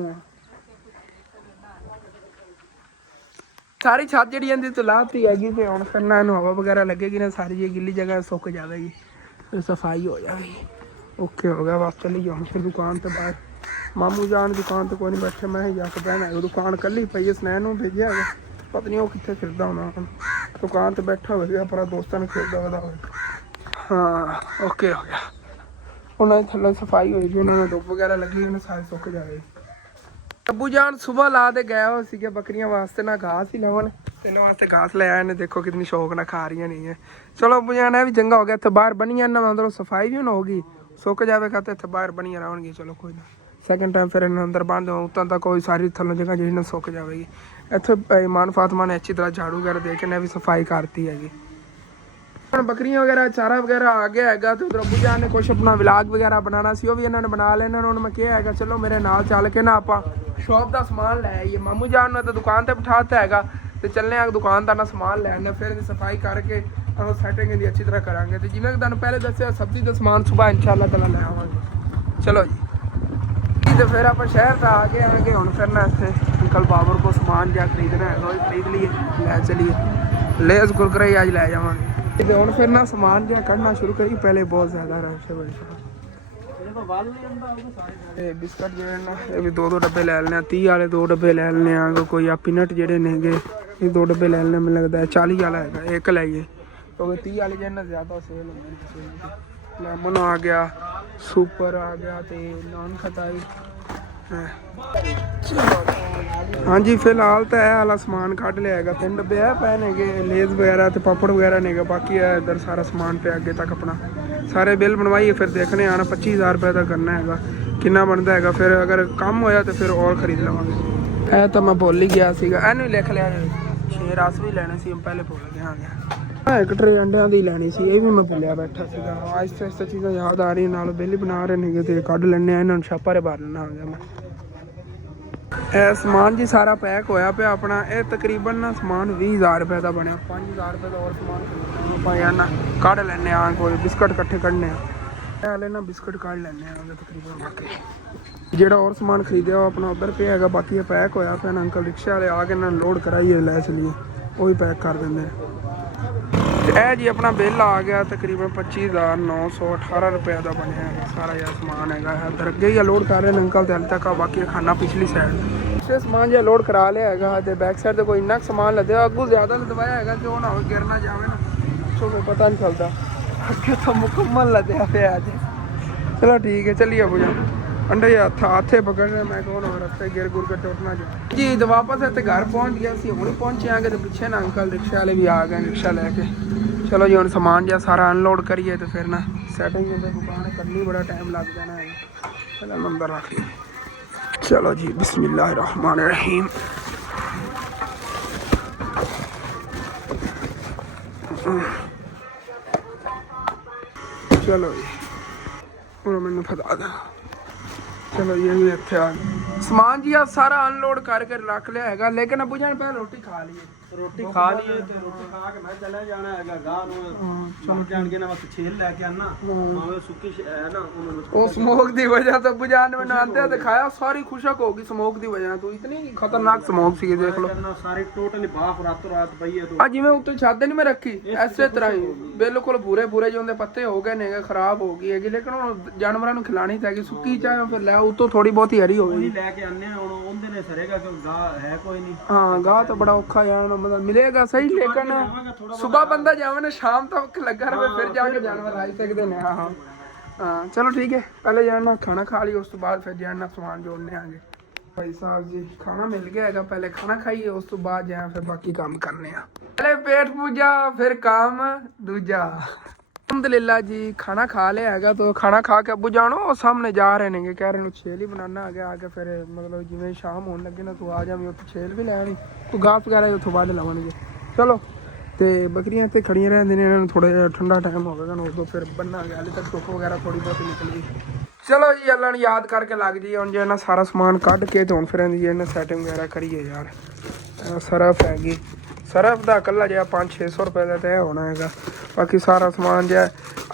सारी छत जी इहदी तो लाती हैगी ते हुण फिर ना हवा वगैरह लगेगी ना, सारी जी गिली जगह सुक जाएगी, फिर सफाई हो जाएगी। ओके हो गया। बस चली जाओ फिर दुकान तो बाहर। मामू जान दुकान तो कोई नहीं बैठे, मैं जाके बहना है दुकान कली पई, स्नैन नूं भेजिया है, पता नहीं वो कितने फिरदा होना, दुकान तो बैठा होगा अपना दोस्तों ने फिरदा वदा हो। हाँ ओके हो गया। उन्होंने थल्ले सफाई हुई जी, उन्होंने धुप वगैरह लगी, उन्हें सारे सुक जाएगी। अबू जान सुबह ला दे गए हो सीगे बकरियां वास्ते ना घास ही लावन, इन्होंने वास्ते घास ले आए ने, देखो कितनी शौक ना खा रही नहीं है। चलो अबू जान भी चंगा हो गया, इतने बाहर बनिया ना अंदरों सफाई भी ना होगी, सुक जाएगा तो इतने बाहर बनिया रहनगी। चलो कोई ना, सैकेंड टाइम फिर इन्हें अंदर बंद उतना तक कोई सारी थलों जगह जी ना सुक जाएगी। इतने ईमान फातिमा ने अच्छी तरह झाड़ू वगैरह दे के भी सफाई करती हैगी। बकरियां वगैरह चारा वगैरह आ गया है तो उधर अबू जान ने कुछ अपना विलाग वगैरह बनाना सी, भी इन्होंने बना लेना। उन्होंने मैं कहा है चलो मेरे नाल चल के ना आप शॉप का समान लै आइए। मामू जान ने तो दुकान पर बिठाता है तो चलने दुकान का ना समान लै आने, फिर सफाई करके सैटिंग की अच्छी तरह करांगे। तो जिन्हें तुम पहले दसिया सब्जी का समान सुबह इंशाअल्लाह तआला लै आवांगे। चलो जी ਤੇ ਫਿਰ ਆਪਾਂ ਸ਼ਹਿਰ ਤਾਂ ਆ ਗਏ ਆਂਗੇ ਹੁਣ ਫਿਰ ਨਾ ਇੱਥੇ ਅੰਕਲ ਬਾਬਰ ਕੋ ਸਮਾਨ ਜਿਹਾ ਖਰੀਦਣਾ ਹੈ ਉਹ ਖਰੀਦ ਲਈਏ ਲੈ ਚਲੀਏ ਲੇਜ਼ ਕੁਰਕਰੇ ਅੱਜ ਲੈ ਜਾਵਾਂਗੇ ਤੇ ਹੁਣ ਫਿਰ ਨਾ ਸਮਾਨ ਜਿਹਾ ਕੱਢਣਾ ਸ਼ੁਰੂ ਕਰੀ ਪਹਿਲੇ ਬਹੁਤ ਜ਼ਿਆਦਾ ਰਸ਼ ਹੈ ਇਹ ਬਿਸਕਟ ਜਿਹੜੇ ਨਾ ਇਹ ਵੀ 2 ਡੱਬੇ ਲੈ ਲੈਣੇ ਆ 30 ਵਾਲੇ 2 ਡੱਬੇ ਲੈ ਲੈਣੇ ਆ ਕੋਈ ਆ ਪੀਨਟ ਜਿਹੜੇ ਨੇਗੇ ਇਹ 2 ਡੱਬੇ ਲੈ ਲੈਣੇ ਮੈਨੂੰ ਲੱਗਦਾ 40 ਵਾਲਾ ਹੈਗਾ ਇੱਕ ਲਾਈਏ ਕਿਉਂਕਿ 30 ਵਾਲੇ ਜਿਹਨਾਂ ਜ਼ਿਆਦਾ ਸੇਲ ਹੁੰਦੇ ਨੇ ਲੈਮਨ ਆ ਗਿਆ ਸੁਪਰ ਆ ਗਿਆ ਤੇ ਨਾਨ ਖਟਾਈ ਹਾਂਜੀ ਫਿਲਹਾਲ ਤਾਂ ਇਹ ਵਾਲਾ ਸਮਾਨ ਕੱਢ ਲਿਆ ਹੈਗਾ 3 ਡੱਬੇ ਆ ਪਏ ਨੇਗੇ ਲੇਜ਼ ਵਗੈਰਾ ਤੇ ਪਾਪੜ ਵਗੈਰਾ ਨੇਗਾ ਬਾਕੀ ਹੈ ਇੱਧਰ ਸਾਰਾ ਸਮਾਨ ਪਿਆ ਅੱਗੇ ਤੱਕ ਆਪਣਾ ਸਾਰੇ ਬਿੱਲ ਬਣਵਾਈਏ ਫਿਰ ਦੇਖਣੇ ਆਣਾ 25000 ਰੁਪਏ ਦਾ ਕਰਨਾ ਹੈਗਾ ਕਿੰਨਾ ਬਣਦਾ ਹੈਗਾ ਫਿਰ ਅਗਰ ਕੰਮ ਹੋਇਆ ਤਾਂ ਫਿਰ ਹੋਰ ਖਰੀਦ ਲਵਾਂਗੇ ਇਹ ਤਾਂ ਮੈਂ ਭੁੱਲ ਹੀ ਗਿਆ ਸੀਗਾ ਇਹਨੂੰ ਲਿਖ ਲਿਆ 6 ਰਸ ਵੀ ਲੈਣੇ ਸੀ ਪਹਿਲੇ ਭੁੱਲ ਗਿਆ ਇੱਕ ਟਰੇ ਅੰਡਿਆਂ ਦੀ ਲੈਣੀ ਸੀ ਇਹ ਵੀ ਮੈਂ ਭੁੱਲਿਆ ਬੈਠਾ ਸੀਗਾ ਆਹਿਸਤੇ ਆਹਿਸਤੇ ਚੀਜ਼ਾਂ ਯਾਦ ਆ ਰਹੀਆਂ ਨਾਲ ਬਿੱਲ ਬਣਾ ਰਹੇ ਨੇਗੇ ਤੇ ਕੱਢ ਲੈਣੇ ਆ ਇਹਨਾਂ ਨੂੰ ਛਾਪਾ ਰੇ ਭਰ ਲੈਣਾ ਆ ਮੈਂ ਇਹ ਸਮਾਨ ਜੀ ਸਾਰਾ ਪੈਕ ਹੋਇਆ ਪਿਆ ਆਪਣਾ ਇਹ ਤਕਰੀਬਨ ਨਾ ਸਮਾਨ 20000 ਰੁਪਏ ਦਾ ਬਣਿਆ 5000 ਰੁਪਏ ਦਾ ਹੋਰ ਸਮਾਨ ਆਪਾਂ ਯਾਰ ਨਾ ਕੱਢ ਲੈਣੇ ਆ ਕੋਈ ਬਿਸਕਟ ਇਕੱਠੇ ਕੱਢਨੇ ਆ ਇਹ ਵਾਲੇ ਨਾ ਬਿਸਕਟ ਕੱਢ ਲੈਣੇ ਆ ਤਕਰੀਬਨ ਬਾਕੀ ਜਿਹੜਾ ਹੋਰ ਸਮਾਨ ਖਰੀਦਿਆ ਉਹ ਆਪਣਾ ਉੱਧਰ ਪਿਆ ਹੈਗਾ ਬਾਕੀ ਇਹ ਪੈਕ ਹੋਇਆ ਪਿਆ ਨਾ ਅੰਕਲ ਰਿਕਸ਼ਾ ਵਾਲੇ ਆ ਕੇ ਇਹਨਾਂ ਨੂੰ ਲੋਡ ਕਰਾਈਏ ਲੈ ਚਲੀਏ ਉਹ ਵੀ ਪੈਕ ਕਰ ਦਿੰਦੇ ਆ ਇਹ ਜੀ ਆਪਣਾ ਬਿੱਲ ਆ ਗਿਆ ਤਕਰੀਬਨ 25918 ਰੁਪਏ ਦਾ ਬਣਿਆ ਹੈਗਾ ਸਾਰਾ ਇਹ ਸਮਾਨ ਹੈਗਾ ਇੱਧਰ ਅੱਗੇ ਹੀ ਲੋਡ ਕਰ ਰਹੇ ਨੇ ਅੰਕਲ ਤੇ ਹਾਲੇ ਤੱਕ ਬਾਕੀ ਖਾਣਾ ਪਿਛਲੀ ਸਾਈਡ ਇਹ ਸਮਾਨ ਜਿਹਾ ਲੋਡ ਕਰਾ ਲਿਆ ਹੈਗਾ ਤੇ ਬੈਕ ਸਾਈਡ ਤੇ ਕੋਈ ਇੰਨਾ ਸਮਾਨ ਲੱਦਿਆ ਅੱਗੋਂ ਜ਼ਿਆਦਾ ਲਦਵਾਇਆ ਹੈਗਾ ਕਿ ਉਹ ਨਾ ਹੋਵੇ ਗਿਰ ਨਾ ਜਾਵੇ ਨਾ ਸੋ ਕੋਈ ਪਤਾ ਨਹੀਂ ਚੱਲਦਾ ਅੱਗੇ ਤਾਂ ਮੁਕੰਮਲ ਲੱਦਿਆ ਪਿਆ ਅੱਜ ਚਲੋ ਠੀਕ ਹੈ ਚੱਲੀਏ ਬੁਝਾ अंडे हाथे पकड़ रहे मैं कौन और रास्ते गिर गुर के टूटना जा जी तो वापस इतने घर पहुंच गया सी हुणे पहुंचे आगे तो पीछे ना अंकल रिक्शा वाले भी आ गए रिक्शा लेके चलो जी हुण समान जहा सारा अनलोड करिए तो फिर ना सैटिंग दुकान करनी बड़ा टाइम लग जाना है पहले नंबर रख लिया चलो जी बिस्मिल्लाहिर्रहमानिर्रहीम चलो जी ਹੁਣ ਮੈਨੂੰ ਫਦਾ ਦਾ चलो ये भी इतने आ गए समान जी आप सारा अनलोड करके रख लिया है लेकिन अबू जान पहले रोटी खा लिए रोटी खा लिए ते रोटी खा के मैं चले जाना है गाह नु चल जान के ना बस छेल लेके आना मावे सुक्की है ना ओ स्मोक दी वजह से अबू जान ने आंदे दिखाया सारी खुशक होगी स्मोक दी वजह तो इतनी खतरनाक स्मोक सी देख लो सारी टोटली बाफ रातों रात पई है तो आ जिवें उत्ते छात नहीं मैं रखी ऐसे तरह ही बिल्कुल पूरे पूरे जो उनके पत्ते हो गए ने खराब हो गई है लेकिन हुण जानवरां नु खिलानी चाहिए सुक्की चाहे फिर लै उतो थोड़ी बहुत ही हरी हो गई लेके आने हुण ओंदे ने सरेगा कि गाह है कोई नहीं हां गाह तो बड़ा औखा यार मतलब मिलेगा सही लेकिन सुबह बंदा जावे ना शाम तक लगा रहे फिर जाके जानवर आ सकते हैं हाँ हाँ चलो ठीक है पहले जाना खाना खा लिया उस तो बाद फिर जाना सामान जोड़ने आगे भाई साहब जी खाना मिल गया है पहले खाना खाइए उस तो बाद जाए फिर बाकी काम करने पहले पेट पूजा फिर काम दूजा अलहमदुलिल्लाह जी खाना खा लिया है तो खाना खा के अबू जानो और सामने जा रहे हैं कह रहे छेल ही बनाना आगे फिर मतलब जिवें शाम होने लगे ना तू आ जावी उत्थे छेल भी लैनी तू घास वगैरह उत्थों बाद लवांगे चलो तो बकरियां इतने खड़ियां रहंदियां ने इन्हां थोड़ा जिहा ठंडा टाइम होगा ना उदों फिर बन्नांगे हाले तक धुप्प वगैरह थोड़ी बहुत निकल गई चलो जी अल्लाह ने याद करके लग जाइए हुण जे ना सारा समान कढ के तो हुण फिर इन्हां सैटिंग वगैरह करिए यार सरफ हैगी सरफ का कला जो 500-600 रुपए का तय होना है बाकी सारा समान जो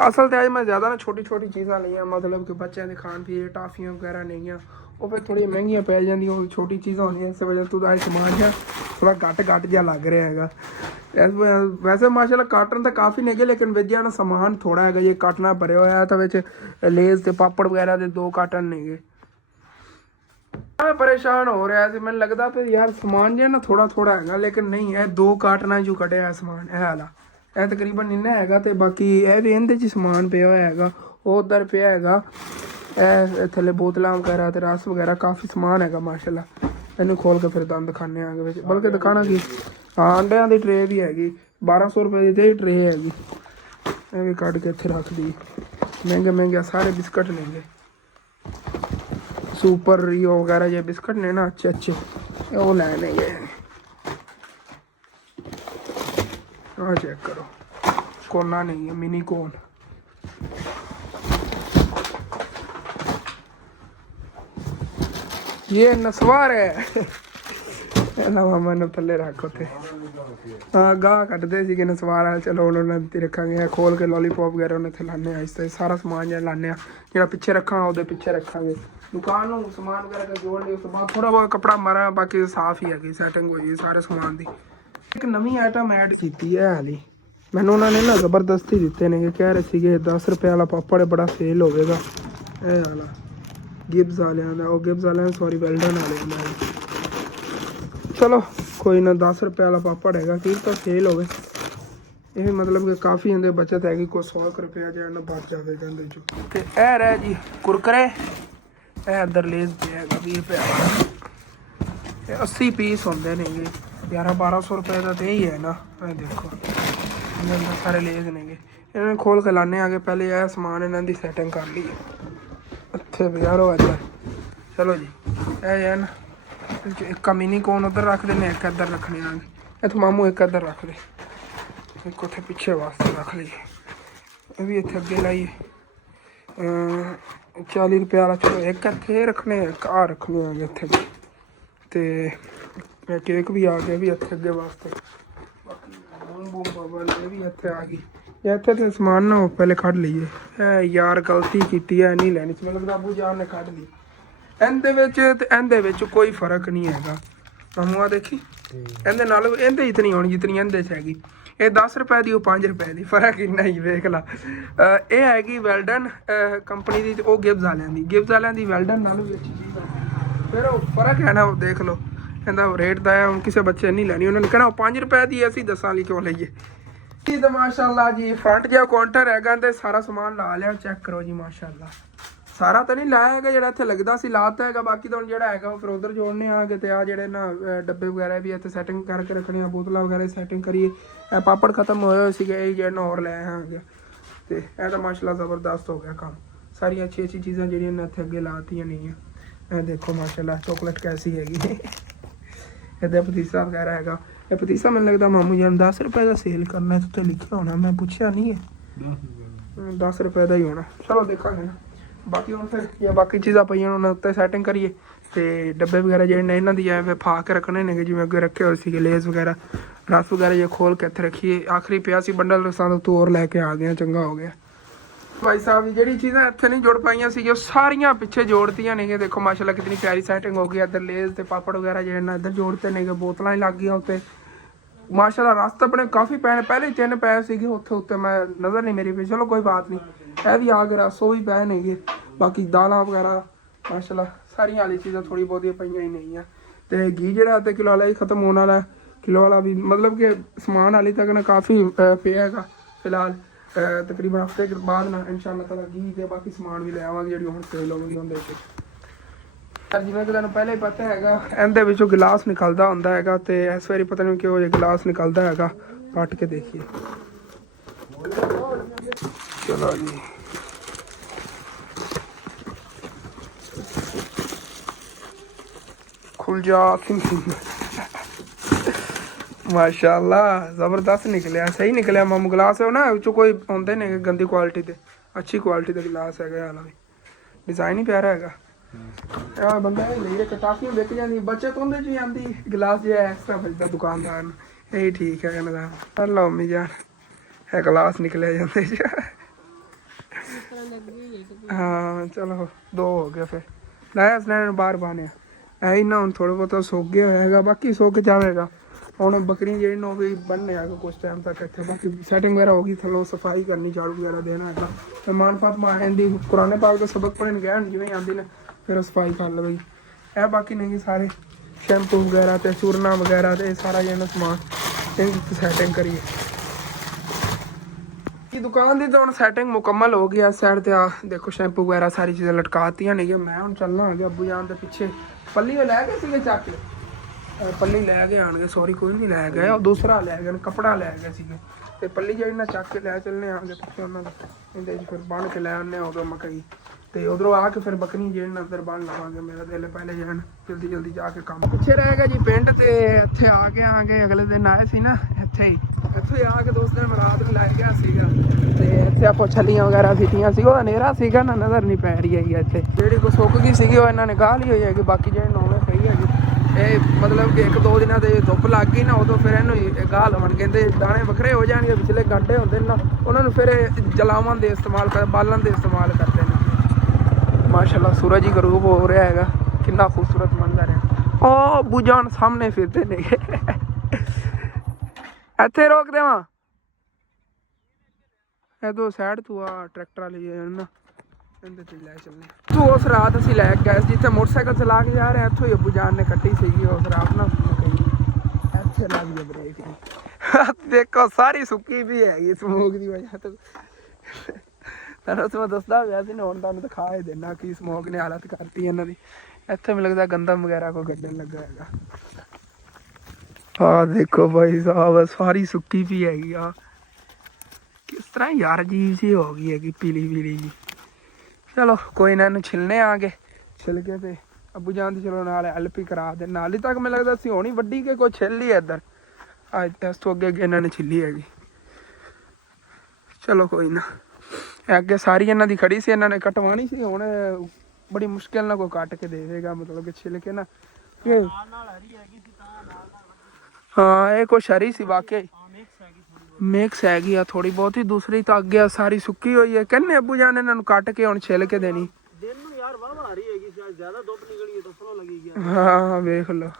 असल तो मैं ज़्यादा ना छोटी छोटी चीज़ा लिया मतलब कि बच्चों के खान पीन टाफियाँ वगैरह नहीं है वो फिर थोड़ी महंगिया पै जाएंगी छोटी चीज़ा होंगी इस वजह तो समान जो थोड़ा घट जहा लग रहा है वैसे माशाल्लाह काटन तो काफ़ी नेगे लेकिन विच ना समान थोड़ा है ये काटना भरिया हुआ है तो लेज के पापड़ वगैरह के 2 काटन नेगे मैं परेशान हो रहा है मैंने लगता फिर यार समान जो ना थोड़ा थोड़ा है लेकिन नहीं है 2 काटना जो कटिया है समान है वाला यह तकरीबन इन्ना है तो बाकी यह भी इहदे समान पिया हुआ है वो उधर पिया है थले बोतल वगैरह तो रस वगैरह काफ़ी समान है माशाल्लाह इन्हू खोल के फिर दंद खाने आगे बल्कि दिखाना की हाँ अंडिया की ट्रे भी हैगी 1200 रुपये की ट्रे हैगी यह भी कट के इतने रख दी महंगे महंगे सारे बिस्कट लेंगे सुपर रियो वगैरह ये बिस्कट ने ना अच्छे अच्छे वो लेने ये हाँ चेक करो कोना नहीं है मिनी कोन ये नस्वार है ना मामा ने थले रखो थे हाँ गाह कटते थे नस्वार है चलो उन्होंने रखा गया खोल के लॉलीपॉप वगैरह उन्हें लाने आहिस्ते सारा समान जो लाने जो पिछे रखा वो पिछे रखा ਦੁਕਾਨ ਨੂੰ ਸਮਾਨ ਵਗੈਰਾ ਜੋੜ ਲਈ ਉਸ ਤੋਂ ਬਾਅਦ ਥੋੜਾ ਬਹੁਤ ਕਪੜਾ ਮਾਰਾ, ਬਾਕੀ ਸਾਫ਼ ਹੀ ਹੈਗੀ, ਸੈਟਿੰਗ ਹੋਈ ਹੈ ਸਾਰੇ ਸਮਾਨ ਦੀ। ਇੱਕ ਨਵੀਂ ਆਈਟਮ ਐਡ ਕੀਤੀ ਹੈ ਹਾਲੀ, ਮੈਨੂੰ ਉਹਨਾਂ ਨੇ ਨਾ ਜ਼ਬਰਦਸਤੀ ਦਿੱਤੇ ਨੇ, ਕਹਿ ਰਹੇ ਸੀਗੇ 10 ਰੁਪਏ ਵਾਲਾ ਪਾਪੜ ਬੜਾ ਸੇਲ ਹੋਵੇਗਾ, ਇਹ ਵਾਲਾ ਗਿਬਸ ਵਾਲਿਆਂ ਦਾ, ਉਹ ਗਿਬਸ ਵਾਲਿਆਂ ਸੌਰੀ ਵੈਲਡਨ ਵਾਲਿਆਂ ਦਾ। ਚਲੋ ਕੋਈ ਨਾ, 10 ਰੁਪਏ ਵਾਲਾ ਪਾਪੜ ਹੈਗਾ, ਕੀ ਤਾਂ ਸੇਲ ਹੋਵੇ। ਇਹ ਮਤਲਬ ਕਿ ਕਾਫੀ ਇਹਦੇ ਬਚਤ ਹੈਗੀ, ਕੋਈ 100 ਰੁਪਇਆ ਜਿਹੜਾ ਬਚ ਜਾਵੇਗਾ ਇਹਦੇ ਚੋਂ। ਤੇ ਇਹ ਰਹਿ ਜੀ ਕੁਰਕਰੇ, ਇਹ ਇੱਧਰ ਲੇਜ਼ ਪਿਆ ਹੈਗਾ 20 ਰੁਪਏ ਦਾ, ਇਹ 80 ਪੀਸ ਹੁੰਦੇ ਨੇਗੇ, 1100-1200 ਰੁਪਏ ਦਾ ਤੇ ਹੀ ਹੈ ਨਾ। ਇਹ ਦੇਖੋ ਇਹਦੇ ਅੰਦਰ ਸਾਰੇ ਲੇਜ਼ ਨੇਗੇ, ਇਹਨਾਂ ਨੂੰ ਖੋਲ ਕੇ ਲਾਣੇ ਆ ਕੇ ਪਹਿਲੇ ਇਹ ਸਮਾਨ ਇਹਨਾਂ ਦੀ ਸੈਟਿੰਗ ਕਰ ਲਈ ਇੱਥੇ ਬਾਜ਼ਾਰੋਂ ਇੱਧਰ। ਚਲੋ ਜੀ ਇਹ ਹੈ ਨਾ, ਇੱਕ ਮਿਨੀ ਕੋਨ ਉੱਧਰ ਰੱਖ ਦੇਣੇ, ਇੱਕ ਇੱਧਰ ਰੱਖਣੇ ਆ, ਇੱਥੇ ਮਾਮੂ ਇੱਕ ਇੱਧਰ ਰੱਖ ਦੇ, ਇੱਕ ਉੱਥੇ ਪਿੱਛੇ ਵਾਸਤੇ ਰੱਖ ਲਈਏ, ਇਹ ਵੀ ਇੱਥੇ ਅੱਗੇ ਲਾਈਏ। 40 ਰੁਪਏ ਵਾਲਾ, ਚਲੋ ਇੱਕ ਇੱਥੇ ਰੱਖਣੇ, ਇੱਕ ਆਹ ਰੱਖਣੇ ਆ ਇੱਥੇ, ਤੇ ਕੇਕ ਵੀ ਆ ਗਿਆ ਵੀ ਇੱਥੇ ਅੱਗੇ ਵਾਸਤੇ। ਇਹ ਵੀ ਇੱਥੇ ਆ ਗਈ, ਇੱਥੇ ਤੇ ਸਮਾਨ ਨਾ ਪਹਿਲੇ ਕੱਢ ਲਈਏ। ਇਹ ਯਾਰ ਗਲਤੀ ਕੀਤੀ ਹੈ, ਨਹੀਂ ਲੈਣੀ ਸੀ, ਮਤਲਬ ਅਬੂ ਜਾਨ ਨੇ ਕੱਢ ਲਈ। ਇਹਦੇ ਵਿੱਚ ਤੇ ਇਹਦੇ ਵਿੱਚ ਕੋਈ ਫਰਕ ਨਹੀਂ ਹੈਗਾ ਮਾਮੂ, ਆ ਦੇਖੀ ਇਹਦੇ ਨਾਲ ਇਹਦੇ ਇਤਨੀ ਹੋਣੀ ਜਿਤਨੀ ਇਹਦੇ 'ਚ ਹੈਗੀ। ਇਹ 10 ਰੁਪਏ ਦੀ, ਉਹ 5 ਰੁਪਏ ਦੀ, ਫਰਕ ਇੰਨਾ ਹੀ ਵੇਖ ਲਾ। ਇਹ ਹੈਗੀ ਵੈਲਡਨ ਕੰਪਨੀ ਦੀ, ਉਹ ਗਿਬਸ ਵਾਲਿਆਂ ਦੀ, ਗਿਬਸ ਵਾਲਿਆਂ ਦੀ ਵੈਲਡਨ ਨਾਲੋਂ ਵੀ ਅੱਛੀ ਚੀਜ਼ ਹੈ। ਫਿਰ ਉਹ ਫਰਕ ਹੈ ਨਾ, ਉਹ ਦੇਖ ਲਓ, ਕਹਿੰਦਾ ਰੇਟ ਦਾ ਹੈ, ਹੁਣ ਕਿਸੇ ਬੱਚੇ ਨਹੀਂ ਲੈਣੀ, ਉਹਨਾਂ ਨੇ ਕਹਿਣਾ ਉਹ 5 ਰੁਪਏ ਦੀ, ਅਸੀਂ ਦੱਸਾਂ ਲਈ ਕਿਉਂ ਲਈਏ। ਜੀ ਤਾਂ ਮਾਸ਼ਾਅੱਲਾ ਜੀ ਫਰੰਟ ਜਿਹਾ ਕਾਊਂਟਰ ਹੈਗਾ ਤੇ ਸਾਰਾ ਸਮਾਨ ਲਾ ਲਿਆ, ਚੈੱਕ ਕਰੋ ਜੀ ਮਾਸ਼ਾਅੱਲਾ। ਸਾਰਾ ਤਾਂ ਨਹੀਂ ਲਾਇਆ ਹੈਗਾ, ਜਿਹੜਾ ਇੱਥੇ ਲੱਗਦਾ ਸੀ ਲਾਤਾ ਹੈਗਾ, ਬਾਕੀ ਤਾਂ ਹੁਣ ਜਿਹੜਾ ਹੈਗਾ ਉਹ ਫਿਰ ਉਧਰ ਜੋੜਨੇ ਆ ਕੇ, ਤੇ ਆ ਜਿਹੜੇ ਨਾ ਡੱਬੇ ਵਗੈਰਾ ਵੀ ਇੱਥੇ ਸੈਟਿੰਗ ਕਰਕੇ ਰੱਖਣੇ ਆ, ਬੋਤਲਾਂ ਵਗੈਰਾ ਸੈਟਿੰਗ ਕਰੀਏ। ਇਹ ਪਾਪੜ ਖਤਮ ਹੋਏ ਹੋਏ ਸੀਗੇ, ਇਹ ਜਿਹੜਾ ਹੋਰ ਲੈ ਆ ਗਿਆ, ਤੇ ਇਹ ਤਾਂ ਮਾਸ਼ਾਅੱਲਾ ਜ਼ਬਰਦਸਤ ਹੋ ਗਿਆ ਕੰਮ। ਸਾਰੀਆਂ ਅੱਛੀ ਚੀਜ਼ਾਂ ਜਿਹੜੀਆਂ ਨੇ ਇੱਥੇ ਅੱਗੇ ਲਾਤੀਆਂ ਨਹੀਂ ਆ। ਇਹ ਦੇਖੋ ਮਾਸ਼ਾਅੱਲਾ ਚੋਕਲੇਟ ਕੈਸੀ ਹੈਗੀ, ਇਹਦਾ ਪਤੀਸਾ ਵਗੈਰਾ ਹੈਗਾ। ਇਹ ਪਤੀਸਾ ਮੈਨੂੰ ਲੱਗਦਾ ਮਾਮੂ ਜੀ 10 ਰੁਪਏ ਦਾ ਸੇਲ ਕਰਨਾ, ਉੱਤੇ ਲਿਖਿਆ ਹੋਣਾ, ਮੈਂ ਪੁੱਛਿਆ ਨਹੀਂ ਹੈ, 10 ਰੁਪਏ ਦਾ ਹੀ ਹੋਣਾ। ਚਲੋ ਦੇਖਾਂਗੇ ਨਾ, ਬਾਕੀ ਹੁਣ ਫਿਰ ਜਾਂ ਬਾਕੀ ਚੀਜ਼ਾਂ ਪਈਆਂ ਉਹਨਾਂ ਉੱਤੇ ਸੈਟਿੰਗ ਕਰੀਏ। ਤੇ ਡੱਬੇ ਵਗੈਰਾ ਜਿਹੜੇ ਨੇ ਇਹਨਾਂ ਦੀ ਐਵੇਂ ਫਾ ਕੇ ਰੱਖਣੇ ਨੇਗੇ, ਜਿਵੇਂ ਅੱਗੇ ਰੱਖੇ ਹੋਏ ਸੀਗੇ ਲੇਜ਼ ਵਗੈਰਾ, ਰਸ ਵਗੈਰਾ ਜੇ ਖੋਲ ਕੇ ਇੱਥੇ ਰੱਖੀਏ। ਆਖਰੀ ਪਿਆ ਸੀ ਬੰਡਲ ਰਸਾਂ ਦਾ, ਤੋਰ ਲੈ ਕੇ ਆ ਗਏ, ਚੰਗਾ ਹੋ ਗਿਆ। ਭਾਈ ਸਾਹਿਬ ਜਿਹੜੀ ਚੀਜ਼ਾਂ ਇੱਥੇ ਨਹੀਂ ਜੁੜ ਪਾਈਆਂ ਸੀ, ਉਹ ਸਾਰੀਆਂ ਪਿੱਛੇ ਜੋੜਤੀਆਂ ਨੇਗੇ। ਦੇਖੋ ਮਾਸ਼ਾਅੱਲਾ ਕਿਤਨੀ ਪਿਆਰੀ ਸੈਟਿੰਗ ਹੋ ਗਈ। ਇੱਧਰ ਲੇਜ਼ ਤੇ ਪਾਪੜ ਵਗੈਰਾ ਜਿਹੜੇ ਨੇ ਇੱਧਰ ਜੋੜਤੇ ਨੇਗੇ, ਬੋਤਲਾਂ ਹੀ ਲੱਗ ਗਈਆਂ ਉੱਤੇ ਮਾਸ਼ਾਅੱਲਾ। ਰਸ ਤਾਂ ਆਪਣੇ ਕਾਫੀ ਪੈਣੇ, ਪਹਿਲੇ 3 ਪਏ ਸੀਗੇ ਉੱਥੇ ਮੈਂ ਨਜ਼ਰ ਨਹੀਂ ਮੇਰੀ ਪਈ, ਚਲੋ ਕੋਈ ਬਾਤ ਨਹੀਂ। ਇਹ ਵੀ ਆ ਗਏ ਰਸ, ਉਹ ਵੀ ਪਏ ਨੇਗੇ। ਬਾਕੀ ਦਾਲਾਂ ਵਗੈਰਾ ਮਾਸ਼ਾਅੱਲਾ ਸਾਰੀਆਂ ਵਾਲੀ ਚੀਜ਼ਾਂ ਥੋੜ੍ਹੀ ਬਹੁਤੀਆਂ ਪਈਆਂ ਹੀ ਨਹੀਂ ਆ। ਤੇ ਘੀ ਜਿਹੜਾ ਅੱਧੇ ਕਿਲੋ ਵਾਲਾ ਹੀ ਖਤਮ ਹੋਣ ਵਾਲਾ, ਕਿਲੋ ਵਾਲਾ ਵੀ ਮਤਲਬ ਕਿ ਸਮਾਨ ਹਾਲੇ ਤੱਕ ਨਾ ਕਾਫੀ ਪਿਆ ਹੈਗਾ। ਫਿਲਹਾਲ ਤਕਰੀਬਨ ਹਫ਼ਤੇ ਕੇ ਬਾਅਦ ਨਾ ਇਨਸ਼ਾਅੱਲਾ ਤਾਲਾ ਘੀ ਤੇ ਬਾਕੀ ਸਮਾਨ ਵੀ ਲੈ ਆਵਾਂਗੇ, ਜਿਹੜੀ ਹੁਣ ਸੇਲ ਹੋਵੇਗੀ ਉਹਦੇ ਵਿੱਚ। ਜਿਵੇਂ ਕਿ ਤੁਹਾਨੂੰ ਪਹਿਲਾਂ ਹੀ ਪਤਾ ਹੈਗਾ, ਇਹਦੇ ਵਿੱਚੋਂ ਗਿਲਾਸ ਨਿਕਲਦਾ ਹੁੰਦਾ ਹੈਗਾ, ਤੇ ਇਸ ਵਾਰੀ ਪਤਾ ਨਹੀਂ ਕਿਹੋ ਜਿਹਾ ਗਿਲਾਸ ਨਿਕਲਦਾ ਹੈਗਾ, ਕੱਟ ਕੇ ਦੇਖੀਏ। ਚਲੋ ਜੀ खुल जा माशाअल्लाह जबरदस्त निकलिया, सही निकलिया मामू गिलास है ना, कोई आते नहीं गंदी क्वालिटी के, अच्छी क्वालिटी का गिलास है। हाल भी डिजाइन ही प्यारा है, बंदा ले टाफियां बिक जाती, बचत उन्हें च आती, गिलास जो है एक्स्ट्रा बचता दुकानदार यही ठीक है। कहना लो अम्मी जान है गिलास निकले जाते। हाँ चलो 2 हो गया, फिर लाया उसने बाहर बाने है ना, हम थोड़ा बहुत सुक गया है, बाकी सुक जाएगा। ਹੁਣ ਬੱਕਰੀਆਂ ਜਿਹੜੀ ਨੂੰ ਵੀ ਬੰਨ੍ਹਨੇ ਆ ਕੁਛ ਟਾਈਮ ਤੱਕ ਇੱਥੇ, ਬਾਕੀ ਸੈਟਿੰਗ ਵਗੈਰਾ ਹੋ ਗਈ, ਥੱਲੋਂ ਸਫਾਈ ਕਰਨੀ, ਝਾੜੂ ਵਗੈਰਾ ਦੇਣਾ ਹੈਗਾ। ਮਹਿਮਾਨ ਫਾਤਮਾ ਆਂਦੀ ਕੁਰਾਨੇ ਪਾਕ ਦਾ ਸਬਕ ਪੜ੍ਹਨ ਗਿਆ, ਜਿਵੇਂ ਆਂਦੀ ਨੇ ਫਿਰ ਸਫਾਈ ਕਰ ਲਵੇਗੀ। ਇਹ ਬਾਕੀ ਨਹੀਂ ਸਾਰੇ ਸ਼ੈਂਪੂ ਵਗੈਰਾ ਤੇ ਚੂਰਨਾ ਵਗੈਰਾ ਤੇ ਸਾਰਾ ਜਿਹੜਾ ਸਮਾਨ ਇਹਦੀ ਸੈਟਿੰਗ ਕਰੀਏ। ਦੁਕਾਨ ਦੀ ਤਾਂ ਹੁਣ ਸੈਟਿੰਗ ਮੁਕੰਮਲ ਹੋ ਗਈ। ਇਸ ਸਾਈਡ ਤੇ ਆ ਦੇਖੋ ਸ਼ੈਂਪੂ ਵਗੈਰਾ ਸਾਰੀ ਚੀਜ਼ਾਂ ਲਟਕਾਤੀਆਂ ਨੇ। ਮੈਂ ਹੁਣ ਚੱਲਣਾ ਆ ਗਿਆ ਅੱਬੂ ਜਾਨ ਦੇ ਪਿੱਛੇ। ਪੱਲੀ ਉਹ ਲੈ ਗਏ ਸੀਗੇ ਚੱਕ ਕੇ, ਪੱਲੀ ਲੈ ਕੇ ਆਣਗੇ, ਸੌਰੀ ਕੋਈ ਨਹੀਂ ਲੈ ਗਏ, ਉਹ ਦੂਸਰਾ ਲੈ ਗਏ, ਕੱਪੜਾ ਲੈ ਗਏ ਸੀਗੇ। ਤੇ ਪੱਲੀ ਜਿਹੜੀ ਨਾ ਚੱਕ ਕੇ ਲੈ ਚੱਲਣੇ ਆਣਗੇ ਪਿੱਛੇ ਉਹਨਾਂ ਦਾ, ਇਹਦੇ ਫਿਰ ਬੰਨ ਕੇ ਲੈ ਆਉਂਦੇ ਉਦੋਂ ਮਕਈ, ਤੇ ਉਧਰੋਂ ਆ ਕੇ ਫਿਰ ਬੱਕਰੀ ਜਿਹੜੀ ਨਾ ਅੰਦਰ ਬੰਨ ਲਵਾਂਗੇ। ਮੇਰਾ ਦਿਲ ਪਹਿਲੇ ਜਾਣ ਜਲਦੀ ਜਲਦੀ ਜਾ ਕੇ ਕੰਮ ਪਿੱਛੇ ਰਹੇਗਾ ਜੀ ਪਿੰਡ। ਤੇ ਇੱਥੇ ਆ ਕੇ ਅਗਲੇ ਦਿਨ ਆਏ ਸੀ ਨਾ, ਇੱਥੇ ਆ ਕੇ ਦੋਸਤ ਨੇ ਰਾਤ ਨੂੰ ਲੈ ਗਿਆ ਸੀਗਾ, ਤੇ ਇੱਥੇ ਆਪਾਂ ਛੱਲੀਆਂ ਵਗੈਰਾ ਸੀਟੀਆਂ ਸੀ, ਉਹਦਾ ਹਨੇਰਾ ਸੀਗਾ ਨਾ, ਨਜ਼ਰ ਨਹੀਂ ਪੈ ਰਹੀ ਹੈਗੀ। ਇੱਥੇ ਜਿਹੜੀ ਕੋ ਸੁੱਕ ਗਈ ਸੀਗੀ ਉਹ ਇਹਨਾਂ ਨੇ ਗਾਹ ਲਈ ਹੋਈ ਹੈਗੀ, ਬਾਕੀ ਜਿਹੜੇ ਨੌਵੇਂ ਪਈ ਹੈਗੀ। ਇਹ ਮਤਲਬ ਕਿ 1-2 ਦਿਨਾਂ ਦੇ ਧੁੱਪ ਲੱਗ ਗਈ ਨਾ, ਉਦੋਂ ਫਿਰ ਇਹਨੂੰ ਗਾਹ ਲਵਣ ਕਹਿੰਦੇ, ਦਾਣੇ ਵੱਖਰੇ ਹੋ ਜਾਣਗੇ, ਪਿਛਲੇ ਗਾਡੇ ਹੁੰਦੇ ਨੇ ਨਾ, ਉਹਨਾਂ ਨੂੰ ਫਿਰ ਜਲਾਵਣ ਦੇ ਇਸਤੇਮਾਲ ਬਾਲਣ ਦੇ ਇਸਤੇਮਾਲ ਕਰਦੇ ਨੇ। ਮਾਸ਼ਾਅੱਲਾ ਸੂਰਜ ਹੀ ਗਰੂਬ ਹੋ ਰਿਹਾ ਹੈਗਾ, ਕਿੰਨਾ ਖੂਬਸੂਰਤ ਮੰਜ਼ਰ ਹੈ। ਉਹ ਅੱਬੂ ਜਾਨ ਸਾਹਮਣੇ ਫਿਰਦੇ ਨੇ, ਇੱਥੇ ਰੋਕ ਦੇਵਾਂ ਇਹ ਸਾਈਡ ਤੋਂ ਆ ਟਰੈਕਟਰ ਵਾਲੀ ਹੈ ਨਾ, ਇਹਦੇ ਤੇ ਲੈ ਚੱਲਨੇ ਤੂੰ। ਉਸ ਰਾਤ ਅਸੀਂ ਲੈ ਕੇ ਗਏ ਜਿੱਥੇ ਮੋਟਰਸਾਈਕਲ ਚਲਾ ਕੇ ਜਾ ਰਹੇ, ਇੱਥੋਂ ਹੀ ਅੱਬੂ ਜਾਨ ਨੇ ਕੱਟੀ ਸੀਗੀ ਉਸ ਰਾਤ ਨਾ, ਇੱਥੇ ਲੱਗ ਗਿਆ ਬ੍ਰੇਕ ਨਹੀਂ। ਦੇਖੋ ਸਾਰੀ ਸੁੱਕੀ ਵੀ ਹੈਗੀ ਸਮੋਕ ਦੀ ਵਜ੍ਹਾ ਤੋਂ। ਤੁਹਾਨੂੰ ਮੈਂ ਦੱਸਦਾ ਪਿਆ ਸੀ ਨਾ, ਹੁਣ ਤੁਹਾਨੂੰ ਦਿਖਾ ਹੀ ਦੇਣਾ ਕਿ ਸਮੋਕ ਨੇ ਹਾਲਤ ਕਰਤੀ ਇਹਨਾਂ ਦੀ। ਇੱਥੇ ਮੈਨੂੰ ਲੱਗਦਾ ਗੰਦਮ ਵਗੈਰਾ ਕੋਈ ਗੱਡਣ ਲੱਗਾ ਹੈਗਾ। ਆਹ ਦੇਖੋ ਭਾਈ ਸਾਹਿਬ ਸਾਰੀ ਸੁੱਕੀ ਵੀ ਹੈਗੀ ਆ, ਕਿਸ ਤਰ੍ਹਾਂ ਯਾਰ ਅਜੀਬ ਜਿਹੀ ਹੋ ਗਈ ਹੈਗੀ ਪੀਲੀ ਪੀਲੀ ਜੀ। ਚਲੋ ਕੋਈ ਨਾ, ਇਹਨੂੰ ਛਿਲਨੇ ਆਗੇ, ਛਿਲ ਕੇ ਤੇ ਅੱਬੂ ਜਾਨ ਦੀ ਚਲੋ ਨਾਲ ਹੈਲਪ ਹੀ ਕਰਾ ਦੇ। ਨਾਲ ਹੀ ਤੱਕ ਮੈਨੂੰ ਲੱਗਦਾ ਸੀ ਹੋਣੀ ਵੱਡੀ ਕੇ ਕੋਈ ਛਿੱਲ ਲਈ ਇੱਧਰ, ਅੱਜ ਇਸ ਤੋਂ ਅੱਗੇ ਇਹਨਾਂ ਨੇ ਛਿੱਲੀ ਹੈਗੀ। ਚਲੋ ਕੋਈ ਨਾ, ਅੱਗੇ ਸਾਰੀ ਇਹਨਾਂ ਦੀ ਖੜੀ ਸੀ, ਇਹਨਾਂ ਨੇ ਕਟਵਾਣੀ ਸੀ, ਹੁਣ ਬੜੀ ਮੁਸ਼ਕਿਲ ਨਾਲ ਕੋਈ ਕੱਟ ਕੇ ਦੇ ਦੇਗਾ, ਮਤਲਬ ਕਿ ਛਿਲ ਕੇ ਨਾ। ਹਾਂ ਇਹ ਕੁਛ ਹਰੀ ਸੀ ਵਾਕਈ, ਮਿਕਸ ਹੈਗੀ ਆ ਥੋੜੀ ਬਹੁਤੀ, ਦੂਸਰੀ ਤਾਂ ਅੱਗੇ ਸਾਰੀ ਸੁੱਕੀ ਹੋਈ ਹੈ। ਕਹਿੰਦੇ ਅੱਬੂ ਜਾਨ ਇਹਨਾਂ ਨੂੰ ਕੱਟ ਕੇ ਹੁਣ ਛਿਲ ਕੇ ਦੇਣੀ। ਹਾਂ ਵੇਖ ਲਓ,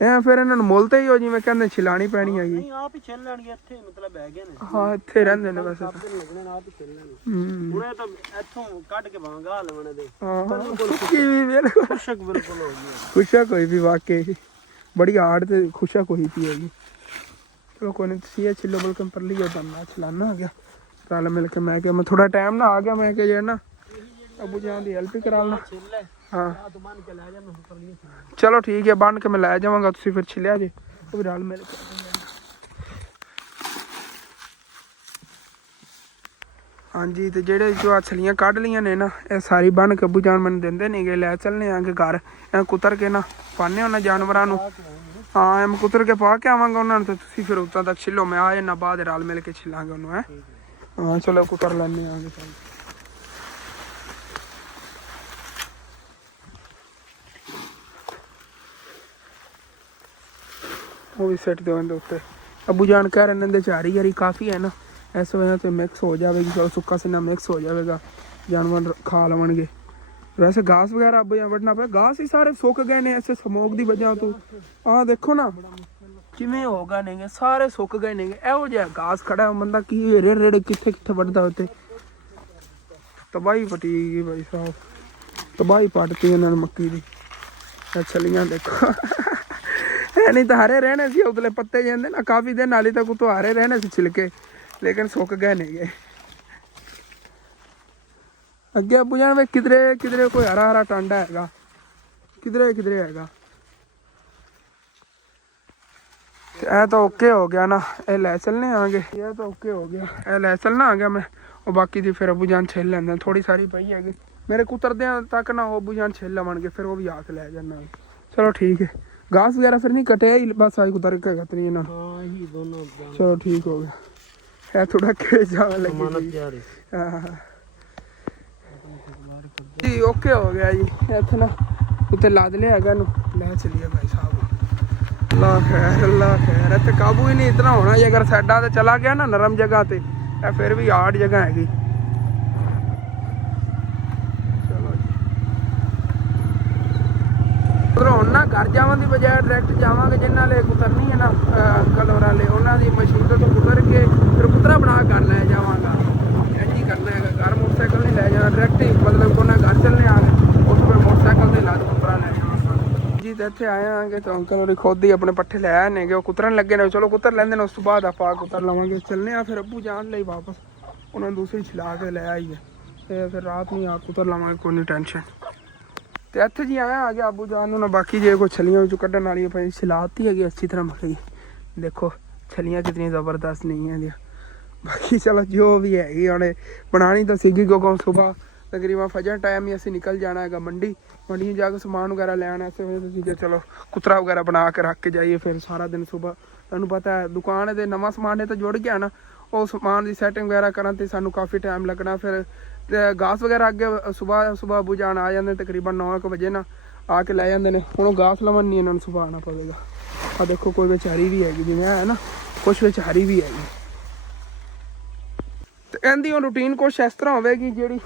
ਇਹ ਫਿਰ ਇਹਨਾਂ ਨੂੰ ਮੁੱਲ ਤੇ ਹੀ ਹੋ ਜਿਵੇਂ ਕਹਿੰਦੇ ਛਿਲਾਣੀ ਪੈਣੀ ਹੈਗੀ। ਨਹੀਂ ਆਪ ਹੀ ਛਿਲ ਲੈਣਗੇ, ਇੱਥੇ ਮਤਲਬ ਬਹਿ ਗਏ ਨੇ। ਹਾਂ ਇੱਥੇ ਰਹਿੰਦੇ ਨੇ ਬਸ, ਲੱਗਣੇ ਆਪ ਹੀ ਛਿਲ ਲੈਣਗੇ। ਹੁਣੇ ਤਾਂ ਇੱਥੋਂ ਕੱਢ ਕੇ ਭਾਂਗਾ ਲਵਣੇ ਦੇ। ਹਾਂ ਸੁੱਕੀ ਵੀ ਬਿਲਕੁਲ ਖੁਸ਼ਕ ਬਿਲਕੁਲ ਹੋ ਗਈ, ਖੁਸ਼ਕ ਹੋਈ ਵੀ ਵਾਕਈ ਬੜੀ ਹਾਰਡ ਤੇ ਖੁਸ਼ਕ ਹੋਈ ਪਈ ਹੈਗੀ। ਚਲੋ ਕੋਈ ਨਹੀਂ, ਤੁਸੀਂ ਇਹ ਛਿੱਲੋ ਬਲਕਿ ਪਰ ਲਿਓ ਤਾਂ ਮੈਂ ਚਲਾਨਾ ਆ ਗਿਆ ਰਲ ਮਿਲ ਕੇ। ਮੈਂ ਕਿਹਾ ਮੈਂ ਥੋੜਾ ਟਾਈਮ ਨਾ ਆ ਗਿਆ, ਮੈਂ ਕਿਹਾ ਜੇ ਨਾ ਅੱਬੂ ਜਾਨ ਦੀ ਹੈਲਪ ਹੀ ਕਰਾ ਲੈਣਾ। ਹਾਂ ਚਲੋ ਠੀਕ ਹੈ, ਬੰਨ ਕੇ ਮੈਂ ਲੈ ਜਾਵਾਂਗਾ, ਤੁਸੀਂ ਫਿਰ ਛਿਲਿਆ ਜੇ ਉਹ ਵੀ ਰਲ ਮਿਲ ਕੇ। ਹਾਂਜੀ ਤੇ ਜਿਹੜੇ ਜੋ ਆ ਛਲੀਆਂ ਕੱਢ ਲਈਆਂ ਨੇ ਨਾ, ਇਹ ਸਾਰੀ ਬੰਨ ਕੇ ਅੱਬੂ ਜਾਨ ਮੈਨੂੰ ਦਿੰਦੇ ਨੇਗੇ। ਲੈ ਚੱਲਨੇ ਆਂਗੇ ਘਰ, ਇਹ ਕੁਤਰ ਕੇ ਨਾ ਪਾਉਂਦੇ ਉਹਨਾਂ ਜਾਨਵਰਾਂ ਨੂੰ। ਹਾਂ ਮੈਂ ਕੁਤਰ ਕੇ ਪਾ ਕੇ ਆਵਾਂਗਾ ਉਹਨਾਂ ਨੂੰ, ਤੇ ਤੁਸੀਂ ਫਿਰ ਉੱਤਾਂ ਤੱਕ ਛਿੱਲੋ, ਮੈਂ ਆ ਜਾਣਾ ਬਾਅਦ ਰਲ ਮਿਲ ਕੇ ਛਿੱਲਾਂਗੇ ਉਹਨੂੰ। ਹੈ ਹਾਂ ਚਲੋ ਕੁਤਰ ਲੈਣੇ ਆਂਗੇ। ਚੱਲ ਉਹ ਵੀ ਸੈੱਟ ਦੇ ਉੱਤੇ ਅੱਬੂ ਜਾਨ ਕਹਿ ਰਹੇ ਨੇ ਇਹਦੇ 'ਚ ਹਰੀ ਕਾਫੀ ਹੈ ਨਾ, ਇਸ ਵਜ੍ਹਾ ਤੋਂ ਮਿਕਸ ਹੋ ਜਾਵੇਗੀ। ਚਲੋ ਸੁੱਕਾ ਸਿੰਨਾ ਮਿਕਸ ਹੋ ਜਾਵੇਗਾ, ਜਾਨਵਰ ਖਾ ਲਵਣਗੇ। ਵੈਸੇ ਘਾਸ ਵਗੈਰਾ ਅੱਬੂ ਜਾਨ ਵੱਢਣਾ ਪਿਆ, ਘਾਸ ਹੀ ਸਾਰੇ ਸੁੱਕ ਗਏ ਨੇ ਐਸੇ ਸਮੋਕ ਦੀ ਵਜ੍ਹਾ ਤੋਂ। ਆਹ ਦੇਖੋ ਨਾ ਕਿਵੇਂ ਹੋ ਗਏ ਨੇਗੇ, ਸਾਰੇ ਸੁੱਕ ਗਏ ਨੇਗੇ। ਇਹੋ ਜਿਹਾ ਘਾਸ ਖੜਾ ਬੰਦਾ ਕੀ ਰੇੜ ਰੇੜ ਕਿੱਥੇ ਕਿੱਥੇ ਵੱਢਦਾ ਉੱਤੇ। ਤਬਾਹੀ ਪੱਟੀ ਗਈ ਭਾਈ ਸਾਹਿਬ, ਤਬਾਹੀ ਪੱਟਤੀ ਇਹਨਾਂ ਨੇ ਮੱਕੀ ਦੀ। ਛਲੀਆਂ ਦੇਖੋ ਨਹੀਂ ਤਾਂ ਹਰੇ ਰਹਿਣੇ ਸੀ, ਉਤਲੇ ਪੱਤੇ ਜਾਂਦੇ ਨਾ ਕਾਫੀ ਦਿਨ ਨਾਲੀ ਤੱਕ ਉਤੋਂ ਹਰੇ ਰਹਿਣੇ ਸੀ ਛਿਲਕੇ, ਲੇਕਿਨ ਸੁੱਕ ਗਏ ਨੇਗੇ। ਅੱਗੇ ਅੱਬੂ ਜਾਨ ਵੇ ਕਿਧਰੇ ਕਿਧਰੇ ਕੋਈ ਹਰਾ ਹਰਾ ਟਾਂਡਾ ਹੈਗਾ, ਕਿਧਰੇ ਕਿਧਰੇ ਹੈਗਾ। ਇਹ ਤਾਂ ਓਕੇ ਹੋ ਗਿਆ ਨਾ, ਇਹ ਲੈ ਚੱਲਨੇ ਆਂਗੇ। ਇਹ ਤਾਂ ਓਕੇ ਹੋ ਗਿਆ, ਇਹ ਲੈ ਚੱਲਣਾ ਆ ਗਿਆ ਮੈਂ। ਉਹ ਬਾਕੀ ਦੀ ਫਿਰ ਅੱਬੂ ਜਾਨ ਛਿੱਲ ਲੈਂਦੇ, ਥੋੜੀ ਸਾਰੀ ਪਈ ਹੈਗੀ ਮੇਰੇ ਕੁਤਰਦਿਆਂ ਤੱਕ ਨਾ, ਅੱਬੂ ਜਾਨ ਛਿੱਲ ਲਵਣਗੇ, ਫਿਰ ਉਹ ਵੀ ਆ ਕੇ ਲੈ ਜਾਣਾ। ਚਲੋ ਠੀਕ ਹੈ, घास वगैरह फिर नहीं कटे ही, बस आज उतर के खतरी ना। हां ही दोनों चलो ठीक हो गया, है थोड़ा के जाने लगी जी। ओके हो गया जी, इत्थे ना उत्ते लाद लिया हैगा नु, ले चलिए भाई साहब। अल्लाह खैर, इत्थे काबू ही नहीं इतना होना। अगर साइडा ते चला गया ना नरम जगह ते, फिर भी हार्ड जगह हैगी। ਹੁਣ ਨਾ ਘਰ ਜਾਵਾਂ ਦੀ ਬਜਾਏ ਡਾਇਰੈਕਟ ਜਾਵਾਂਗੇ, ਜਿਨ੍ਹਾਂ ਲਈ ਕੁਤਰਨੀ ਹੈ ਨਾ ਅੰਕਲ ਹੋਰਾਂ ਲਈ, ਉਹਨਾਂ ਦੀ ਮਸ਼ੀਨ ਤੋਂ ਕੁਤਰ ਕੇ ਫਿਰ ਕੁਤਰਾ ਬਣਾ ਕਰ ਲੈ ਜਾਵਾਂਗਾ। ਇੰਝ ਹੀ ਕਰਨਾ ਹੈਗਾ, ਘਰ ਮੋਟਰਸਾਈਕਲ ਨਹੀਂ ਲੈ ਜਾਣਾ, ਡਾਇਰੈਕਟ ਹੀ ਮਤਲਬ ਉਹਨਾਂ ਘਰ ਚੱਲਨੇ ਆ ਗਏ, ਉਸ ਫਿਰ ਮੋਟਰਸਾਈਕਲ ਤੇ ਲੱਦ ਕੁਤਰਾ ਲੈ ਜਾਵਾਂਗਾ ਜੀ। ਤੇ ਇੱਥੇ ਆਏ ਆਂਗੇ ਤਾਂ ਅੰਕਲ ਹੋਰੀ ਖੁਦ ਹੀ ਆਪਣੇ ਪੱਠੇ ਲੈ ਆਏ ਨੇਗੇ, ਉਹ ਕੁਤਰਨ ਲੱਗੇ ਨੇ। ਚਲੋ ਕੁਤਰ ਲੈਂਦੇ ਨੇ, ਉਸ ਤੋਂ ਬਾਅਦ ਆਪਾਂ ਕੁਤਰ ਲਵਾਂਗੇ। ਚੱਲਨੇ ਆ ਫਿਰ ਅੱਬੂ ਜਾਣ ਲਈ ਵਾਪਸ, ਉਹਨਾਂ ਨੂੰ ਦੂਸਰੀ ਛਿਲਾ ਕੇ ਲੈ ਆਈਏ, ਤੇ ਫਿਰ ਰਾਤ ਨੂੰ ਆ ਕੁਤਰ ਲਵਾਂਗੇ, ਕੋਈ ਨਹੀਂ ਟੈਨਸ਼ਨ। ਤੇ ਇੱਥੇ ਜੀ ਆਇਆ ਆ ਗਿਆ ਅੱਬੂ ਜਾਨ ਨੂੰ ਨਾ, ਬਾਕੀ ਜੇ ਕੋਈ ਛਲੀਆਂ ਵਿੱਚੋਂ ਕੱਢਣ ਵਾਲੀ ਭਾਈ ਛਿਲਾਤੀ ਹੈਗੀ ਅੱਛੀ ਤਰ੍ਹਾਂ ਮਖੀ। ਦੇਖੋ ਛਲੀਆਂ ਕਿਤਨੀਆਂ ਜ਼ਬਰਦਸਤ ਨਹੀਂ ਹੈਗੀਆਂ। ਬਾਕੀ ਚਲੋ ਜੋ ਵੀ ਹੈਗੀ ਉਹਨੇ ਬਣਾਉਣੀ ਤਾਂ ਸੀਗੀ, ਕਿਉਂਕਿ ਸੁਬਾਹ ਤਕਰੀਬਨ ਫਜਰ ਟਾਈਮ ਹੀ ਅਸੀਂ ਨਿਕਲ ਜਾਣਾ ਹੈਗਾ ਮੰਡੀ ਜਾ ਕੇ ਸਮਾਨ ਵਗੈਰਾ ਲੈਣ। ਐਸੇ ਵਜ੍ਹਾ ਤੋਂ ਸੀਗੇ ਚਲੋ ਕੁਤਰਾ ਵਗੈਰਾ ਬਣਾ ਕੇ ਰੱਖ ਕੇ ਜਾਈਏ, ਫਿਰ ਸਾਰਾ ਦਿਨ ਸੁਬਾਹ ਤੁਹਾਨੂੰ ਪਤਾ ਹੈ ਦੁਕਾਨ ਦੇ ਨਵਾਂ ਸਮਾਨ ਤਾਂ ਜੁੜ ਗਿਆ ਨਾ, ਉਹ ਸਮਾਨ ਦੀ ਸੈਟਿੰਗ ਵਗੈਰਾ ਕਰਨ ਤੇ ਸਾਨੂੰ ਕਾਫੀ ਟਾਈਮ ਲੱਗਣਾ। ਫਿਰ घास वगैरह अगे सुबह अबू जान आ जाते तकरीबन 9 बजे ना, आके लै जाते हैं। हूँ घास लवन नहीं इन्होंने सुबह आना पवेगा। आ देखो कोई बेचारी भी हैगी जिवें है ना, कुछ बेचारी भी हैगी। ਤੇ ਇਹਦੀ ਉਹ ਰੂਟੀਨ ਕੁਛ ਇਸ ਤਰ੍ਹਾਂ ਹੋਵੇਗੀ, ਜਿਹੜੀ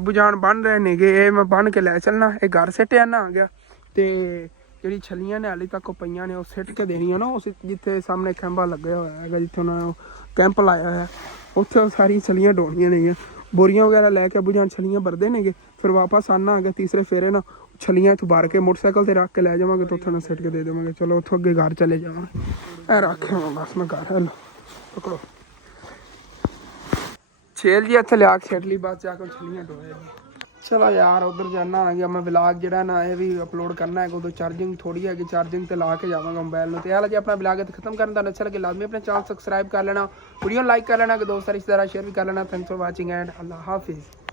ਬੁਝਾਣ ਬਣ ਰਹੇ ਨੇਗੇ ਇਹ ਮੈਂ ਬੰਨ ਕੇ ਲੈ ਚੱਲਣਾ। ਇਹ ਘਰ ਸਿੱਟ ਆਣਾ ਆ ਗਿਆ, ਤੇ ਜਿਹੜੀ ਛਲੀਆਂ ਨੇ ਹਾਲੇ ਤੱਕ ਉਹ ਪਈਆਂ ਨੇ ਉਹ ਸਿੱਟ ਕੇ ਦੇਣੀਆਂ ਨਾ, ਉਸ ਜਿੱਥੇ ਸਾਹਮਣੇ ਖੰਭਾ ਲੱਗਿਆ ਹੋਇਆ ਹੈਗਾ, ਜਿੱਥੇ ਉਹਨਾਂ ਨੇ ਕੈਂਪ ਲਾਇਆ ਹੋਇਆ, ਉੱਥੇ ਉਹ ਸਾਰੀਆਂ ਛਲੀਆਂ ਢੋਣੀਆਂ ਨੇਗੀਆਂ। ਬੋਰੀਆਂ ਵਗੈਰਾ ਲੈ ਕੇ ਬੁਝਾਣ ਛਲੀਆਂ ਭਰਦੇ ਨੇਗੇ, ਫਿਰ ਵਾਪਸ ਆਉਣਾ ਆ ਗਿਆ ਤੀਸਰੇ ਫੇਰੇ ਨਾ, ਛਲੀਆਂ ਇੱਥੋਂ ਭਰ ਕੇ ਮੋਟਰਸਾਈਕਲ ਤੇ ਰੱਖ ਕੇ ਲੈ ਜਾਵਾਂਗੇ, ਤੇ ਉੱਥੇ ਨਾ ਸਿੱਟ ਕੇ ਦੇ ਦੇਵਾਂਗੇ। ਚਲੋ ਉੱਥੋਂ ਅੱਗੇ ਘਰ ਚਲੇ ਜਾਵਾਂਗੇ। ਇਹ ਰੱਖਿਆ ਬਸ ਮੈਂ ਘਰ। ਹੈਲੋ ਪਕੜੋ ਛੇਲ ਜੀ, ਇੱਥੇ ਲਿਆ ਕੇ ਛੱਡ ਲਈ, ਬਸ ਜਾ ਕੇ ਛਲੀਆਂ ਢੋਏਗੀ। ਚਲੋ ਯਾਰ ਉਧਰ ਜਾਣਾ ਆ ਗਿਆ ਮੈਂ। ਵਲੌਗ ਜਿਹੜਾ ਨਾ ਇਹ ਵੀ ਅਪਲੋਡ ਕਰਨਾ ਹੈਗਾ, ਉਦੋਂ ਚਾਰਜਿੰਗ ਥੋੜੀ ਹੈਗੀ, ਚਾਰਜਿੰਗ ਤੇ ਲਾ ਕੇ ਜਾਵਾਂਗਾ ਮੋਬਾਈਲ ਨੂੰ। ਤੇ ਇਹ ਜੀ ਆਪਣਾ ਵਲੌਗ ਖਤਮ ਕਰਨ ਦਾ ਅੱਛਾ ਲੱਗੇ ਲਾਜ਼ਮੀ ਆਪਣੇ ਚੈਨਲ ਸਬਸਕ੍ਰਾਈਬ ਕਰ ਲੈਣਾ, ਵੀਡੀਓ ਲਾਈਕ ਕਰ ਲੈਣਾ, ਕਿ ਦੋਸਤਾਂ ਰਿਸ਼ਤੇਦਾਰਾਂ ਸ਼ੇਅਰ ਵੀ ਕਰ ਲੈਣਾ। ਥੈਂਕਸ ਫॉर वाचिंग एंड अल्लाह हाफिज़।